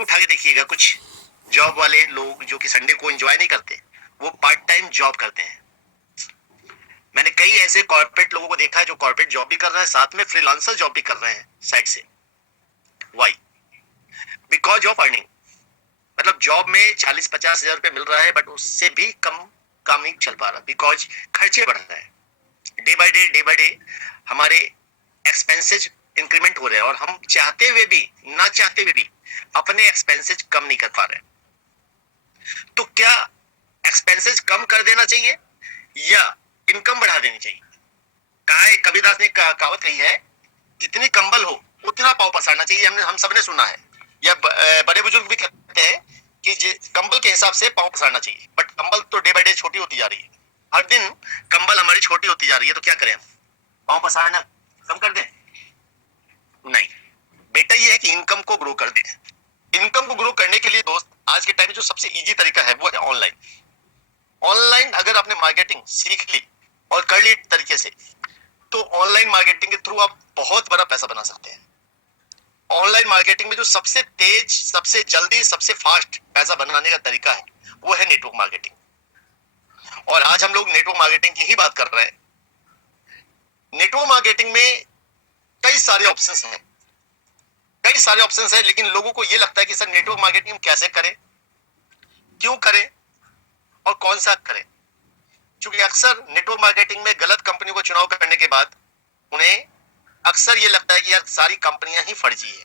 भी उठा के देखिएगा, कुछ जॉब वाले लोग जो कि संडे को एंजॉय नहीं करते, वो पार्ट टाइम जॉब करते हैं। मैंने कई ऐसे कॉर्पोरेट लोगों को देखा है जो कॉर्पोरेट जॉब भी कर रहे हैं, साथ में फ्रीलांसर जॉब भी कर रहे हैं साइड से। वाई? Because of earning. मतलब जॉब में 40-50 हजार रुपये मिल रहा है, बट उससे भी कम काम नहीं चल पा रहा, बिकॉज खर्चे बढ़ रहे हैं। डे बाय डे हमारे एक्सपेंसेज इंक्रीमेंट हो रहे हैं, और हम चाहते हुए भी ना चाहते हुए भी अपने एक्सपेंसेज कम नहीं कर पा रहे हैं। तो क्या एक्सपेंसेज कम कर देना चाहिए या इनकम बढ़ा देनी चाहिए? कहा है, कबीरदास ने कहावत कही है, जितनी कंबल हो उतना पाँव पसारना चाहिए। हम सबने सुना है, या बड़े बुजुर्ग भी कहते हैं कि कंबल के हिसाब से पाँव पसारना चाहिए। बट कंबल तो डे बाय डे छोटी होती जा रही है, हर दिन कंबल हमारी छोटी होती जा रही है। तो क्या करें हम? पाँव पसारना कम कर दें? नहीं, बेटा ये है कि इनकम को ग्रो कर दें। इनकम को ग्रो करने के लिए दोस्त, आज के टाइम में जो सबसे इजी तरीका है वो है ऑनलाइन। ऑनलाइन अगर आपने मार्केटिंग सीख ली और कर ली तरीके से, तो ऑनलाइन मार्केटिंग के थ्रू आप बहुत बड़ा पैसा बना सकते हैं। ऑनलाइन मार्केटिंग में जो सबसे तेज, सबसे जल्दी, सबसे फास्ट पैसा बनाने का तरीका है वो है नेटवर्क मार्केटिंग। और आज हम लोग नेटवर्क मार्केटिंग की ही बात कर रहे हैं। नेटवर्क मार्केटिंग में कई सारे ऑप्शंस हैं, लेकिन लोगों को यह लगता है कि सर नेटवर्क मार्केटिंग कैसे करें, क्यों करें और कौन सा करें। क्योंकि अक्सर नेटवर्क मार्केटिंग में गलत कंपनियों का चुनाव करने के बाद उन्हें अक्सर ये लगता है कि यार सारी कंपनियां ही फर्जी है।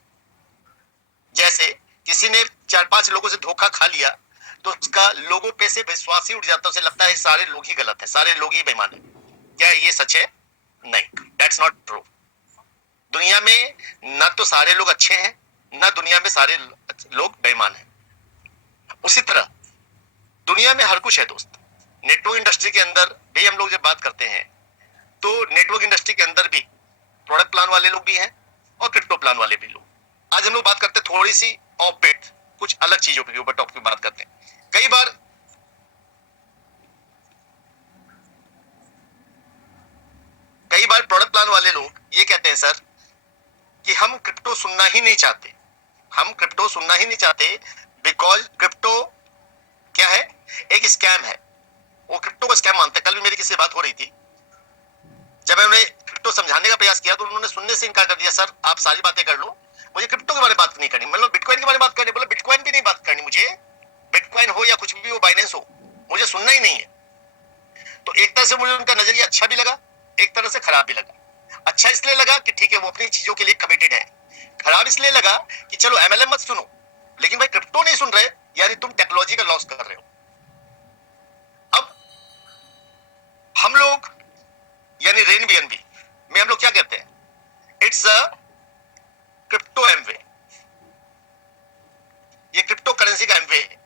जैसे किसी ने 4-5 लोगों से धोखा खा लिया तो उसका लोगों पे से विश्वास ही उठ जाता है, उसे लगता है सारे लोग ही गलत है, सारे लोग ही बेईमान है। क्या ये सच है? नहीं, दैट्स नॉट ट्रू। दुनिया में ना तो सारे लोग अच्छे हैं, ना दुनिया में सारे लोग बेईमान हैं। उसी तरह दुनिया में हर कुछ है दोस्त। नेटवर्क इंडस्ट्री के अंदर भी हम लोग जब बात करते हैं तो नेटवर्क इंडस्ट्री के अंदर भी प्रोडक्ट प्लान वाले लोग भी हैं और क्रिप्टो प्लान वाले भी लोग। आज हम लोग बात करते हैं थोड़ी सी ऑफ-बीट, कुछ अलग चीजों के ऊपर टॉपिक बात करते हैं। कई बार प्रोडक्ट प्लान वाले लोग ये कहते हैं सर कि हम क्रिप्टो सुनना ही नहीं चाहते, बिकॉज क्रिप्टो क्या है? एक स्कैम है। वो क्रिप्टो को स्कैम मानते हैं। कल भी मेरी किसी से बात हो रही थी, जब मैंने क्रिप्टो समझाने का प्रयास किया तो उन्होंने सुनने से इनकार कर दिया। सर आप सारी बातें कर लो, मुझे क्रिप्टो के बारे में बात नहीं करनी। मतलब बिटकॉइन के बारे में बात करनी, बोला बिटकॉइन भी नहीं बात करनी मुझे, बिटकॉइन हो या कुछ भी हो, बाइनेंस हो, मुझे सुनना ही नहीं है। तो एक तरह से मुझे उनका नजरिया अच्छा भी लगा, एक तरह से खराब भी लगा। अच्छा इसलिए लगा कि ठीक है वो अपनी चीजों के लिए कमिटेड है, खराब इसलिए लगा कि चलो एमएलएम मत सुनो, लेकिन भाई क्रिप्टो नहीं सुन रहे, यानी तुम टेक्नोलॉजी का लॉस कर रहे हो। अब हम लोग यानी रेन बीएनबी में हम लोग क्या कहते हैं? It's a crypto Amway. ये क्रिप्टो करेंसी का एमवे है।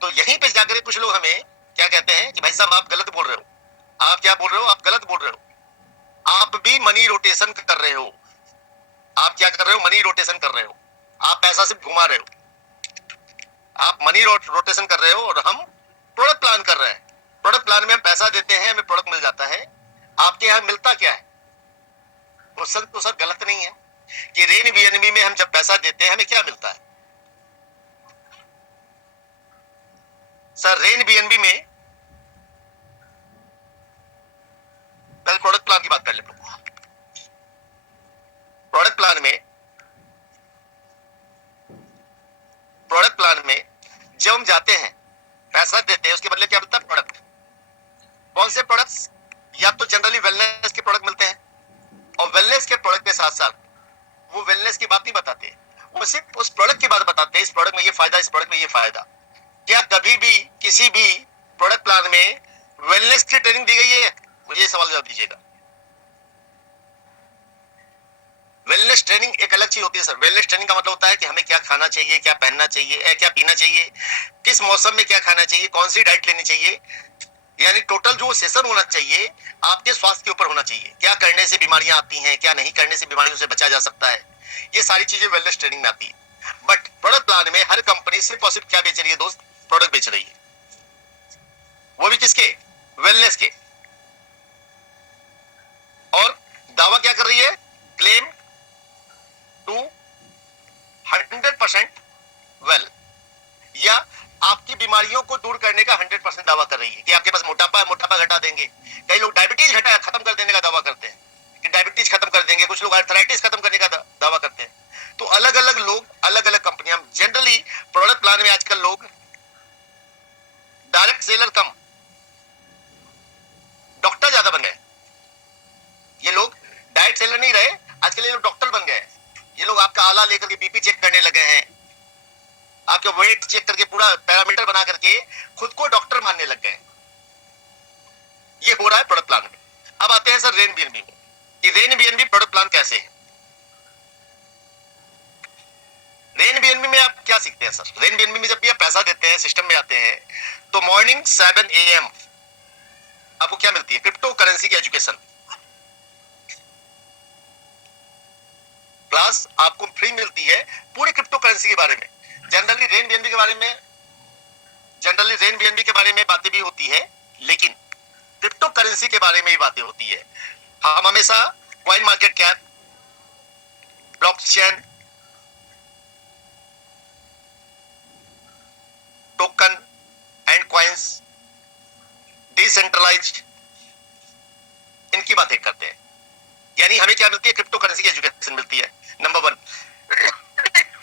तो यहीं पे जाकर कुछ लोग हमें क्या कहते हैं कि भाई साहब आप गलत बोल रहे हो। आप क्या बोल रहे हो? आप गलत बोल रहे हो। आप भी मनी रोटेशन कर रहे हो। आप क्या कर रहे हो? मनी रोटेशन कर रहे हो। आप पैसा सिर्फ घुमा रहे हो। आप मनी रोटेशन कर रहे हो और हम प्रोडक्ट प्लान कर रहे हैं। प्रोडक्ट प्लान में हम पैसा देते हैं, हमें प्रोडक्ट मिल जाता है। आपके यहां मिलता क्या है? तो सर गलत नहीं है कि रेन बीएनबी में हम जब पैसा देते हैं हमें क्या मिलता है? सर रेन बीएनबी में पहले प्रोडक्ट प्लान की बात कर ले। प्रोडक्ट प्लान में जब हम जाते हैं पैसा देते हैं, उसके बदले क्या मिलता है? प्रोडक्ट। कौन से प्रोडक्ट्स? या तो जनरली वेलनेस के प्रोडक्ट मिलते हैं, और वेलनेस के प्रोडक्ट के साथ साथ वो वेलनेस की बात नहीं बताते, वो सिर्फ उस प्रोडक्ट की बात बताते हैं। इस प्रोडक्ट में ये फायदा, इस प्रोडक्ट में ये फायदा। क्या कभी भी किसी भी प्रोडक्ट प्लान में वेलनेस की ट्रेनिंग दी गई है? मुझे ये सवाल जवाब दीजिएगा। वेलनेस ट्रेनिंग एक अलग चीज होती है सर। वेलनेस ट्रेनिंग का मतलब होता है कि हमें क्या खाना चाहिए, क्या पहनना चाहिए, क्या पीना चाहिए, किस मौसम में क्या खाना चाहिए, कौन सी डाइट लेनी चाहिए। यानी टोटल जो सेशन होना चाहिए आपके स्वास्थ्य के ऊपर होना चाहिए। क्या करने से बीमारियां आती हैं, क्या नहीं करने से बीमारियों से बचा जा सकता है, ये सारी चीजें वेलनेस ट्रेनिंग में आती है। बट प्रोडक्ट प्लान में हर कंपनी सिर्फ और सिर्फ क्या बेच रही है दोस्त? प्रोडक्ट बेच रही है। वो भी किसके? वेलनेस के। और दावा क्या कर रही है? क्लेम टू 100% दावा कर रही है कि आपके पास मोटापा घटा देंगे। कई लोग डायबिटीज खत्म कर देने का दावा करते हैं कि डायबिटीज खत्म कर देंगे, कुछ लोग आर्थराइटिस खत्म करने का दावा करते हैं। तो अलग अलग लोग, अलग अलग कंपनियां, जनरली प्रोडक्ट प्लान में आजकल लोग डायरेक्ट सेलर कम डॉक्टर ज्यादा बन गए। ये लोग डायरेक्ट सेलर नहीं रहे, आजकल ये लोग डॉक्टर बन गए। ये लोग आपका आला लेकर के बीपी चेक करने लगे हैं, आपके वेट चेक करके पूरा पैरामीटर बना करके खुद को डॉक्टर मानने लग गए। ये हो रहा है प्रोडक्ट प्लान में। अब आते हैं सर रेन बीएनबी में, कि रेन बीएनबी प्रोडक्ट प्लान कैसे है। रेन बीएनबी में आप क्या सीखते हैं सर? रेन बीएनबी में जब भी आप पैसा देते हैं, सिस्टम में आते हैं, तो मॉर्निंग 7 AM आपको क्या मिलती है? क्रिप्टो करेंसी की एजुकेशन क्लास आपको फ्री मिलती है पूरी क्रिप्टो करेंसी के बारे में। जनरली रेन बीएनबी के बारे में बातें भी होती है, लेकिन क्रिप्टो करेंसी के बारे में भी बातें होती है। हम हमेशा coin market cap, blockchain, token and coins, decentralised, इनकी बातें करते हैं। यानी हमें क्या मिलती है? क्रिप्टो करेंसी की एजुकेशन मिलती है, नंबर 1।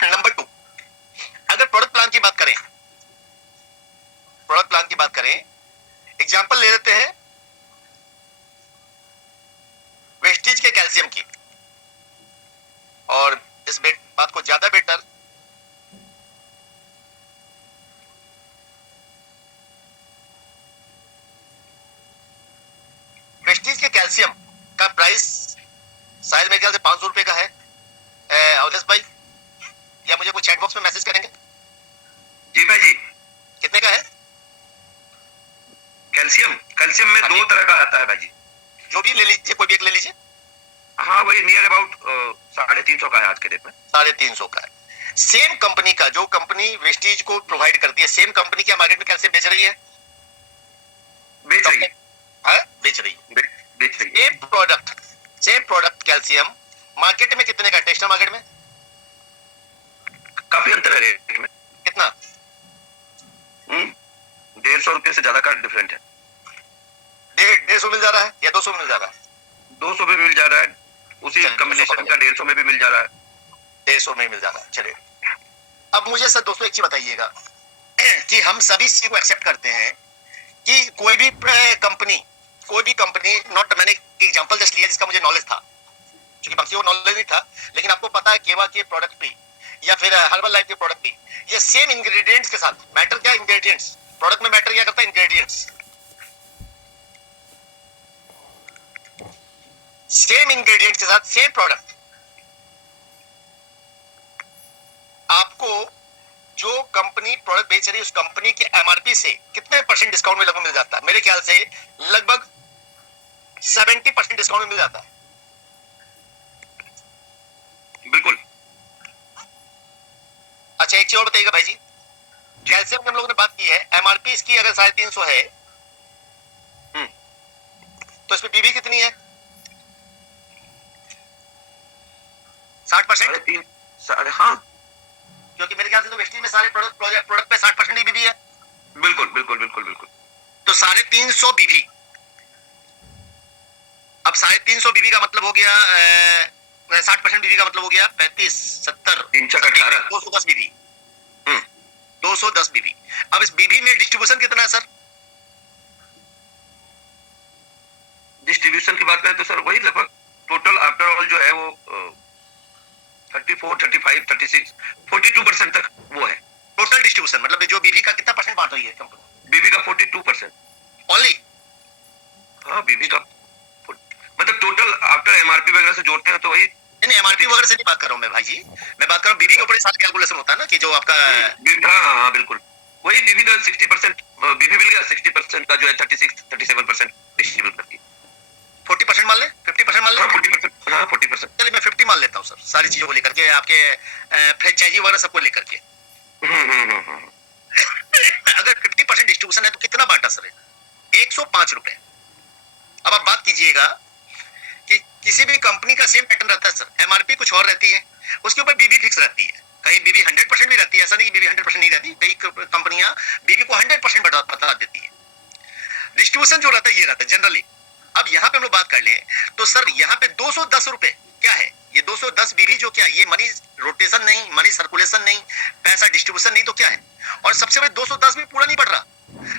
नंबर 2, अगर प्रोडक्ट प्लान की बात करें, एग्जांपल ले लेते हैं वेस्टीज के कैल्शियम की, और इस बात को ज्यादा बेटर वेस्टीज के कैल्शियम का प्राइस शायद मेरे ख्याल से 500 रुपए का है। अवधेश भाई, या मुझे कोई चैट बॉक्स में मैसेज करेंगे? जी भाई जी। कितने का है कैल्शियम में 2 तरह का आता है भाई जी। जो भी ले लीजिए, कोई भी एक ले लीजिए। हाँ, वही नियर अबाउट 350 का है आज के डेट में। 350 का है। सेम कंपनी का, जो कंपनी वेस्टीज को प्रोवाइड करती है, सेम कंपनी क्या मार्केट में कैल्शियम बेच रही है? बेच रही है। सेम प्रोडक्ट कैल्शियम मार्केट में कितने का? टेस्टर मार्केट में काफी अंतर है रेट में। कितना? 150 रुपये से ज्यादा का डिफरेंट है। 150 मिल जा रहा है या 200 मिल जा रहा है? 200 में मिल जा रहा है, उसी कॉम्बिनेशन का 150 में भी मिल जा रहा है। 150 में मिल जा रहा है। चलिए, अब मुझे सर दोस्तों एक चीज बताइएगा कि हम सभी इस चीज को एक्सेप्ट करते हैं कि कोई भी कंपनी, नॉट, मैंने एग्जांपल जस्ट लिया जिसका मुझे नॉलेज था, क्योंकि बाकी वो नॉलेज नहीं था, लेकिन आपको पता है केवा के प्रोडक्ट भी या फिर हर्बल लाइफ के प्रोडक्ट भी, ये सेम इंग्रेडिएंट्स के साथ, मैटर क्या? इंग्रेडिएंट्स। प्रोडक्ट में मैटर क्या करता है? इंग्रेडिएंट्स। सेम इंग्रेडिएंट्स के साथ सेम प्रोडक्ट, आपको जो कंपनी प्रोडक्ट बेच रही है उस कंपनी के एमआरपी से कितने % डिस्काउंट में लगभग मिल जाता है? मेरे ख्याल से लगभग 70% डिस्काउंट में मिल जाता है। बिल्कुल। अच्छा, एक चीज और बताइएगा भाई जी, कैल्शियम की हम लोगों ने बात की है, एमआरपी इसकी अगर 350 है, तो इसमें बीबी कितनी है? 60%। हाँ, क्योंकि मेरे ख्याल से तो वेस्टीज में सारे प्रोडक्ट पे 60% ही बीबी है। बिल्कुल। तो 350 बीबी, अब 350 बीबी का मतलब हो गया 60% बीबी का मतलब हो गया 35, 70, 210 बीबी। 210 बीबी। अब इस बीबी में डिस्ट्रीब्यूशन कितना है सर? डिस्ट्रीब्यूशन की बात करें तो सर वही लगभग टोटल आफ्टर ऑल जो है वो 34, 35, 36, 42% तक वो है टोटल डिस्ट्रीब्यूशन। मतलब जो बीबी का कितना % बांट रही है कंपनी? बीबी का 42% ओनली। हाँ, बीबी का मतलब टोटल आफ्टर एमआरपी वगैरह से जोड़ते हैं तो वही। नहीं, एमआरपी वगैरह से नहीं बात कर रहा हूं मैं भाई जी, मैं बात कर रहा हूं बीबी के ऊपर सारा कैलकुलेशन होता है ना, कि जो आपका हाँ, बिल्कुल वही। बीबी का 60% बीबी मिल गया, 60% का जो है 37% डिस्ट्रीब्यूट करती है। 40% मान ले, 50% मान ले। हाँ, 40%। चलिए मैं 50 मान लेता हूँ सर, सारी चीजों को लेकर के, आपके फ्रेंचाइजी वगैरह सबको लेकर के। अगर 50% डिस्ट्रीब्यूशन है तो कितना बांटा सर? 105 रुपए। अब आप बात कीजिएगा कि किसी भी कंपनी का सेम पैटर्न रहता है सर, एमआरपी कुछ और रहती है, उसके ऊपर बीबी फिक्स रहती है। कहीं बीबी 100% भी रहती है, ऐसा नहीं कि बीबी 100% नहीं रहती। कई कंपनियां बीबी को 100% बता देती है डिस्ट्रीब्यूशन जो रहता है ये रहता है जनरली। अब यहाँ पे हम लोग बात कर लें तो सर यहाँ पे 210 रुपए क्या है, ये 210 बीबी जो क्या है, ये मनी रोटेशन नहीं, मनी सर्कुलेशन नहीं, पैसा डिस्ट्रीब्यूशन नहीं, तो क्या है। और सबसे बड़े 210 भी पूरा नहीं बढ़ रहा,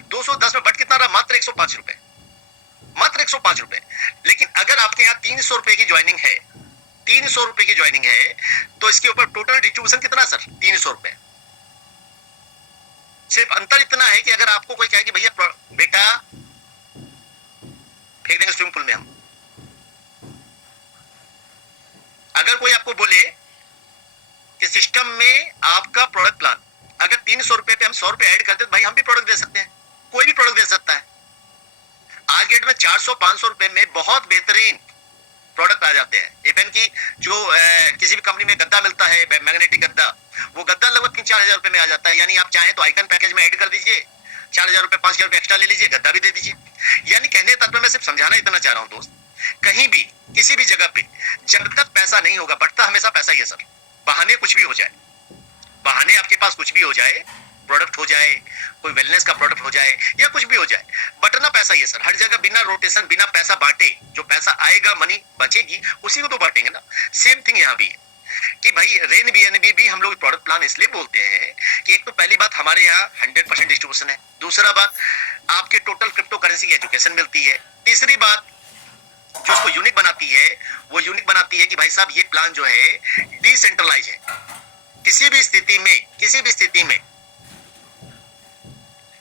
210 में बढ़ कितना रहा, मात्र 105 रुपए, मात्र 105 रुपए। लेकिन अगर आपके यहाँ 300 रुपए की ज्वाइनिंग है, 300 रुपए की ज्वाइनिंग है, तो इसके ऊपर टोटल डिस्ट्रीब्यूशन कितना सर, 300 रुपए। सिर्फ अंतर इतना है कि अगर आपको कोई कहे कि भैया बेटा फेंक देंगे स्विमिंग पूल में हम, अगर कोई आपको बोले कि सिस्टम में आपका प्रोडक्ट प्लान अगर 300 रुपए पे हम 100 रुपए ऐड करते तो भाई हम भी प्रोडक्ट दे सकते हैं, कोई भी प्रोडक्ट दे सकता है। आज डेट में 400-500 रुपए में बहुत बेहतरीन प्रोडक्ट आ जाते हैं। इवन की जो किसी भी कंपनी में गद्दा मिलता है, मैग्नेटिक गद्दा, वो गद्दा लगभग 3-4 हजार रुपए में आ जाता है। यानी आप चाहें तो आइकन पैकेज में ऐड कर दीजिए, 4,000 रुपए 5,000 रुपए एक्स्ट्रा ले लीजिए, गद्दा भी दे दीजिए। यानी कहने तत्व में सिर्फ समझाना इतना चाह रहा हूं दोस्त, कहीं भी किसी भी जगह पे जब तक पैसा नहीं होगा, बढ़ता हमेशा पैसा ही है सर। बहाने कुछ भी हो जाए, बहाने आपके पास कुछ भी हो जाए, प्रोडक्ट हो जाए, कोई वेलनेस का प्रोडक्ट हो जाए या कुछ भी हो जाए, बटना पैसा ही है सर। हर जगह बिना रोटेशन, बिना पैसा बांटे जो पैसा आएगा, मनी बचेगी, उसी को तो बांटेंगे ना। सेम थिंग यहाँ भी कि भाई रेन बीएनबी भी हम लोग प्रोडक्ट प्लान इसलिए बोलते हैं कि एक तो पहली बात हमारे यहाँ 100% डिस्ट्रीब्यूशन है, दूसरा बात आपके टोटल क्रिप्टो करेंसी की एजुकेशन मिलती है, तीसरी बात जो उसको यूनिक बनाती है वो यूनिक बनाती है कि भाई साहब ये प्लान जो है डिसेंट्रलाइज है। किसी भी स्थिति में, किसी भी स्थिति में,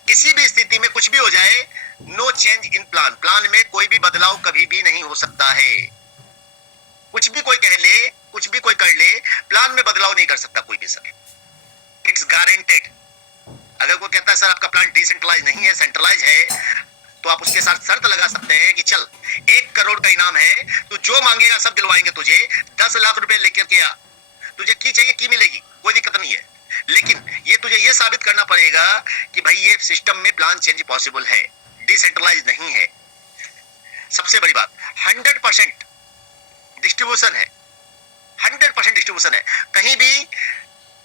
किसी भी स्थिति में कुछ भी हो जाए, no change in plan, plan में कोई भी बदलाव कभी भी नहीं हो सकता है। कुछ भी कोई कह ले, कुछ भी कोई कर ले, प्लान में बदलाव नहीं कर सकता कोई भी सर, इट्स गारंटेड। अगर कोई कहता है सर आपका प्लान डिसेंट्रलाइज नहीं है, सेंट्रलाइज है, तो आप उसके साथ शर्त लगा सकते हैं कि चल 1 करोड़ का इनाम है, तू जो मांगेगा सब दिलवाएंगे तुझे, 10 लाख रुपए लेकर के आ, तुझे की चाहिए की मिलेगी, कोई दिक्कत नहीं है। लेकिन ये तुझे ये साबित करना पड़ेगा कि भाई ये सिस्टम में प्लान चेंज पॉसिबल है, डिसेंट्रलाइज नहीं है। सबसे बड़ी बात 100% डिस्ट्रीब्यूशन है, 100% डिस्ट्रीब्यूशन है। कहीं भी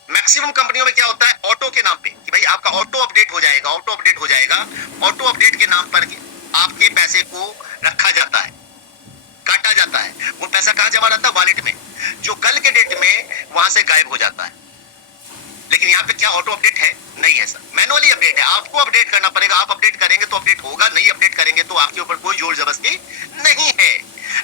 मैक्सिमम कंपनियों में क्या होता है, ऑटो के नाम पे कि भाई आपका ऑटो अपडेट हो जाएगा, ऑटो अपडेट हो जाएगा, ऑटो अपडेट के नाम पर आपके पैसे को रखा जाता है, काटा जाता है। वो पैसा कहां जमा रहता है, वॉलेट में, जो कल के डेट में वहां से गायब हो जाता है। लेकिन यहाँ पे क्या ऑटो अपडेट है, नहीं है सर, मैनुअली अपडेट है, आपको अपडेट करना पड़ेगा। आप अपडेट करेंगे तो अपडेट होगा, नहीं अपडेट करेंगे तो आपके ऊपर कोई जोर जबरदस्ती नहीं है।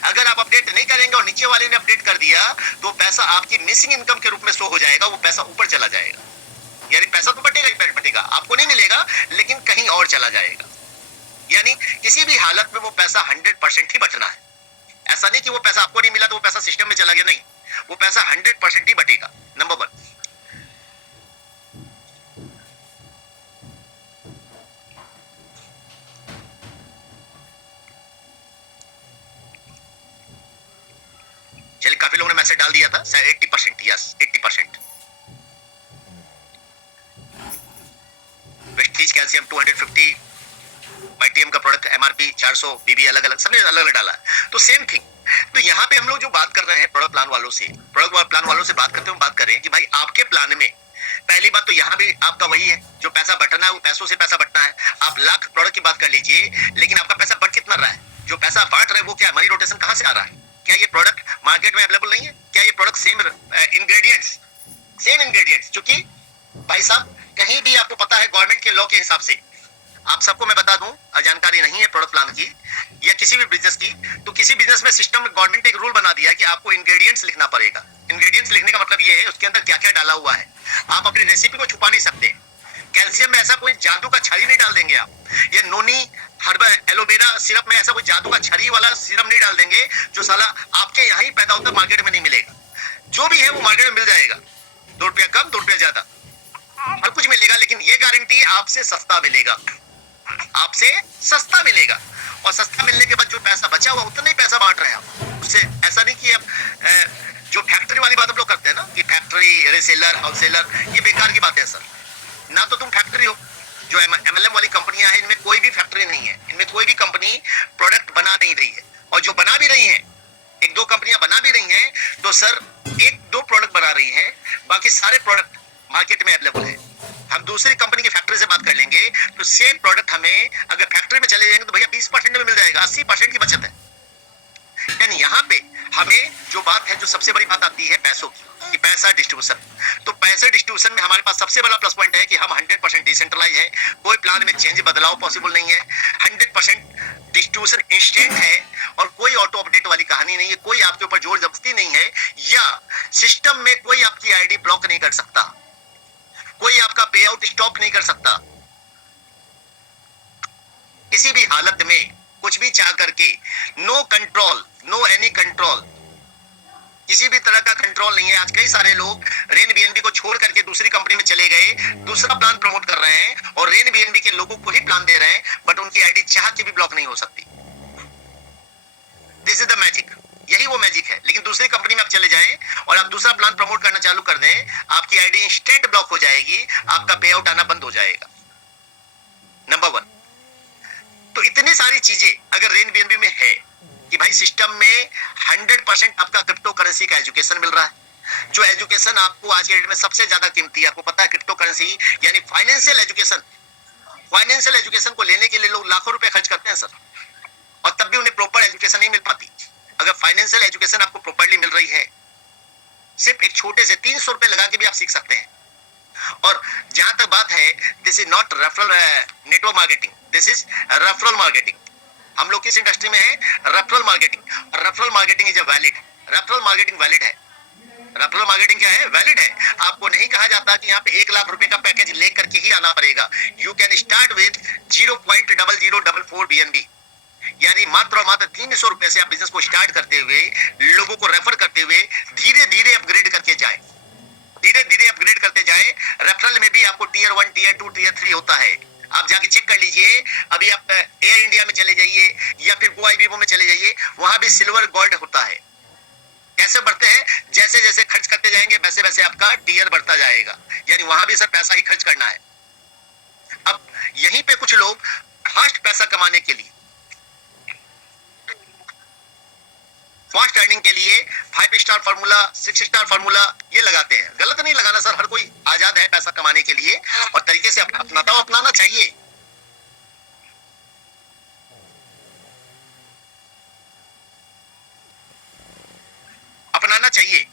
अगर आप अपडेट नहीं करेंगे और नीचे वाले ने अपडेट कर दिया तो पैसा आपकी मिसिंग इनकम के रूप में शो हो जाएगा, वो पैसा ऊपर चला जाएगा। यानी पैसा तो बटेगा ही बटेगा, आपको नहीं मिलेगा लेकिन कहीं और चला जाएगा। यानी किसी भी हालत में वो पैसा 100% ही बचना है। ऐसा नहीं कि वो पैसा आपको नहीं मिला तो वो पैसा सिस्टम में चला गया, नहीं, वो पैसा 100% ही बटेगा। नंबर 1। चलिए काफी लोगों ने मैसेज डाल दिया था 80%, यस 80%। वेस्टीज कैल्शियम 250 YTM का प्रोडक्ट एमआरपी 400, बीबी अलग अलग, सबने अलग अलग डाला। तो सेम थिंग, तो यहाँ पे हम लोग जो बात कर रहे हैं प्रोडक्ट प्लान वालों से, प्रोडक्ट प्लान वालों से बात करते हुए बात कर रहे हैं कि भाई आपके प्लान में पहली बात तो यहाँ भी आपका वही है, जो पैसा बटना है वो पैसों से पैसा बटना है। आप लाख प्रोडक्ट की बात कर लीजिए, लेकिन आपका पैसा बट कितना रहा है, जो पैसा बांट रहे हैं वो क्या, मनी रोटेशन कहां से आ रहा है? क्या ये प्रोडक्ट मार्केट में अवेलेबल नहीं है? क्या ये प्रोडक्ट सेम इंग्रेडिएंट्स, क्योंकि भाई साहब कहीं भी आपको पता है गवर्नमेंट के लॉ के हिसाब से, आप सबको मैं बता दूं, जानकारी नहीं है प्रोडक्ट प्लान की या किसी भी बिजनेस की, तो किसी बिजनेस में सिस्टम में गवर्नमेंट ने एक रूल बना दिया है कि आपको इंग्रेडिएंट्स लिखना पड़ेगा। इंग्रेडिएंट्स लिखने का मतलब ये है उसके अंदर क्या क्या डाला हुआ है, आप अपनी रेसिपी को छुपा नहीं सकते। कैल्शियम में ऐसा कोई जादू का छड़ी नहीं डाल देंगे आप, या नोनी हर्बल एलोवेरा सिरप में ऐसा कोई जादू का छड़ी वाला सिरप नहीं डाल देंगे जो साला आपके यहाँ ही पैदा होता मार्केट में नहीं मिलेगा। जो भी है वो मार्केट में मिल जाएगा, 2 रुपया कम 2 रुपया ज्यादा, हर कुछ मिलेगा, लेकिन ये गारंटी आपसे सस्ता मिलेगा, आपसे सस्ता मिलेगा। और सस्ता मिलने के बाद जो पैसा बचा हुआ उतना ही पैसा बांट रहे हैं आप उससे। ऐसा नहीं कि आप जो फैक्ट्री वाली बात हम लोग करते हैं ना कि फैक्ट्री, रिसेलर, होलसेलर, ये बेकार की बात है सर। ना तो तुम फैक्ट्री हो, जो MLM वाली कंपनियां हैं इनमें कोई भी फैक्ट्री नहीं है, इनमें कोई भी कंपनी प्रोडक्ट बना नहीं रही है। और जो बना भी रही है, 1-2 कंपनियां बना भी रही हैं तो सर 1-2 प्रोडक्ट बना रही हैं, बाकी सारे प्रोडक्ट मार्केट में अवेलेबल है। हम दूसरी कंपनी की फैक्ट्री से बात कर लेंगे तो सेम प्रोडक्ट हमें अगर फैक्ट्री में चले जाएंगे तो भैया 20% में मिल जाएगा, 80% की बचत है। यानी यहाँ पे हमें जो बात है, जो सबसे बड़ी बात आती है पैसों की, कि पैसा डिस्ट्रीब्यूशन। तो पैसा डिस्ट्रीब्यूशन में हमारे पास सबसे बड़ा प्लस पॉइंट है कि हम 100% डिसेंट्रलाइज है, कोई प्लान में चेंज बदलाव पॉसिबल नहीं है, 100% डिस्ट्रीब्यूशन इंस्टेंट है और कोई ऑटो अपडेट वाली कहानी नहीं है, कोई आपके ऊपर जोर जबरदस्ती नहीं है, या सिस्टम में कोई आपकी आईडी ब्लॉक नहीं कर सकता, कोई आपका पे आउट स्टॉप नहीं कर सकता। किसी भी हालत में कुछ भी चाह करके no control, no any control, किसी भी तरह का कंट्रोल नहीं है। आज कई सारे लोग रेन बीएनबी को छोड़ करके दूसरी कंपनी में चले गए, दूसरा प्लान प्रमोट कर रहे हैं और रेन बीएनबी के लोगों को ही प्लान दे रहे हैं, बट उनकी आईडी चाह के भी ब्लॉक नहीं हो सकती। दिस इज द मैजिक, यही वो मैजिक है। लेकिन दूसरी कंपनी में आप चले जाएं और आप दूसरा प्लान प्रमोट करना चालू कर दें, आपकी आईडी इंस्टेंट ब्लॉक हो जाएगी, आपका पे आउट आना बंद हो जाएगा। नंबर 1। तो इतनी सारी चीजें अगर रेन बीएनबी में है कि भाई सिस्टम में 100% आपका क्रिप्टो करेंसी का एजुकेशन मिल रहा है, जो एजुकेशन आपको आज के डेट में सबसे ज्यादा कीमती है। आपको पता है क्रिप्टो करेंसी यानी फाइनेंशियल एजुकेशन, फाइनेंशियल एजुकेशन को लेने के लिए लोग लाखों रुपए खर्च करते हैं सर, और तब भी उन्हें प्रॉपर एजुकेशन नहीं मिल पाती। अगर फाइनेंशियल एजुकेशन आपको प्रॉपरली मिल रही है, सिर्फ एक छोटे से 300 रुपए लगा के भी आप सीख सकते हैं। और जहां तक बात है, this is not referral network marketing, this is referral marketing. हम लोग किस इंडस्ट्री में है? Referral marketing. Referral marketing is a valid, referral marketing valid है। रेफरल मार्केटिंग क्या है? वैलिड है। आपको नहीं कहा जाता कि यहाँ पे 1 लाख रुपए का पैकेज लेकर के ही आना पड़ेगा। You can start with 0.0044 BNB, यानी मात्र और मात्र 300 रुपए से आप बिजनेस को स्टार्ट करते हुए, लोगों को रेफर करते हुए धीरे धीरे अपग्रेड करके जाए, धीरे धीरे अपग्रेड करते जाए। रेफरल में भी आपको टीयर 1, टीयर 2, टीयर 3 होता है। आप जाके चेक कर लीजिए, अभी आप एयर इंडिया में चले जाइए या फिर गो आईबीओ में चले जाइए, वहां भी सिल्वर गोल्ड होता है। कैसे बढ़ते हैं? जैसे जैसे खर्च करते जाएंगे वैसे वैसे आपका टीयर बढ़ता जाएगा, यानी वहां भी सर पैसा ही खर्च करना है। अब यहीं पे कुछ लोग फास्ट पैसा कमाने के लिए, फास्ट अर्निंग के लिए 5 स्टार फार्मूला, 6 स्टार फार्मूला ये लगाते हैं। गलत नहीं लगाना सर, हर कोई आजाद है पैसा कमाने के लिए और तरीके से अपनाता हो, अपनाना चाहिए। अपनाना चाहिए।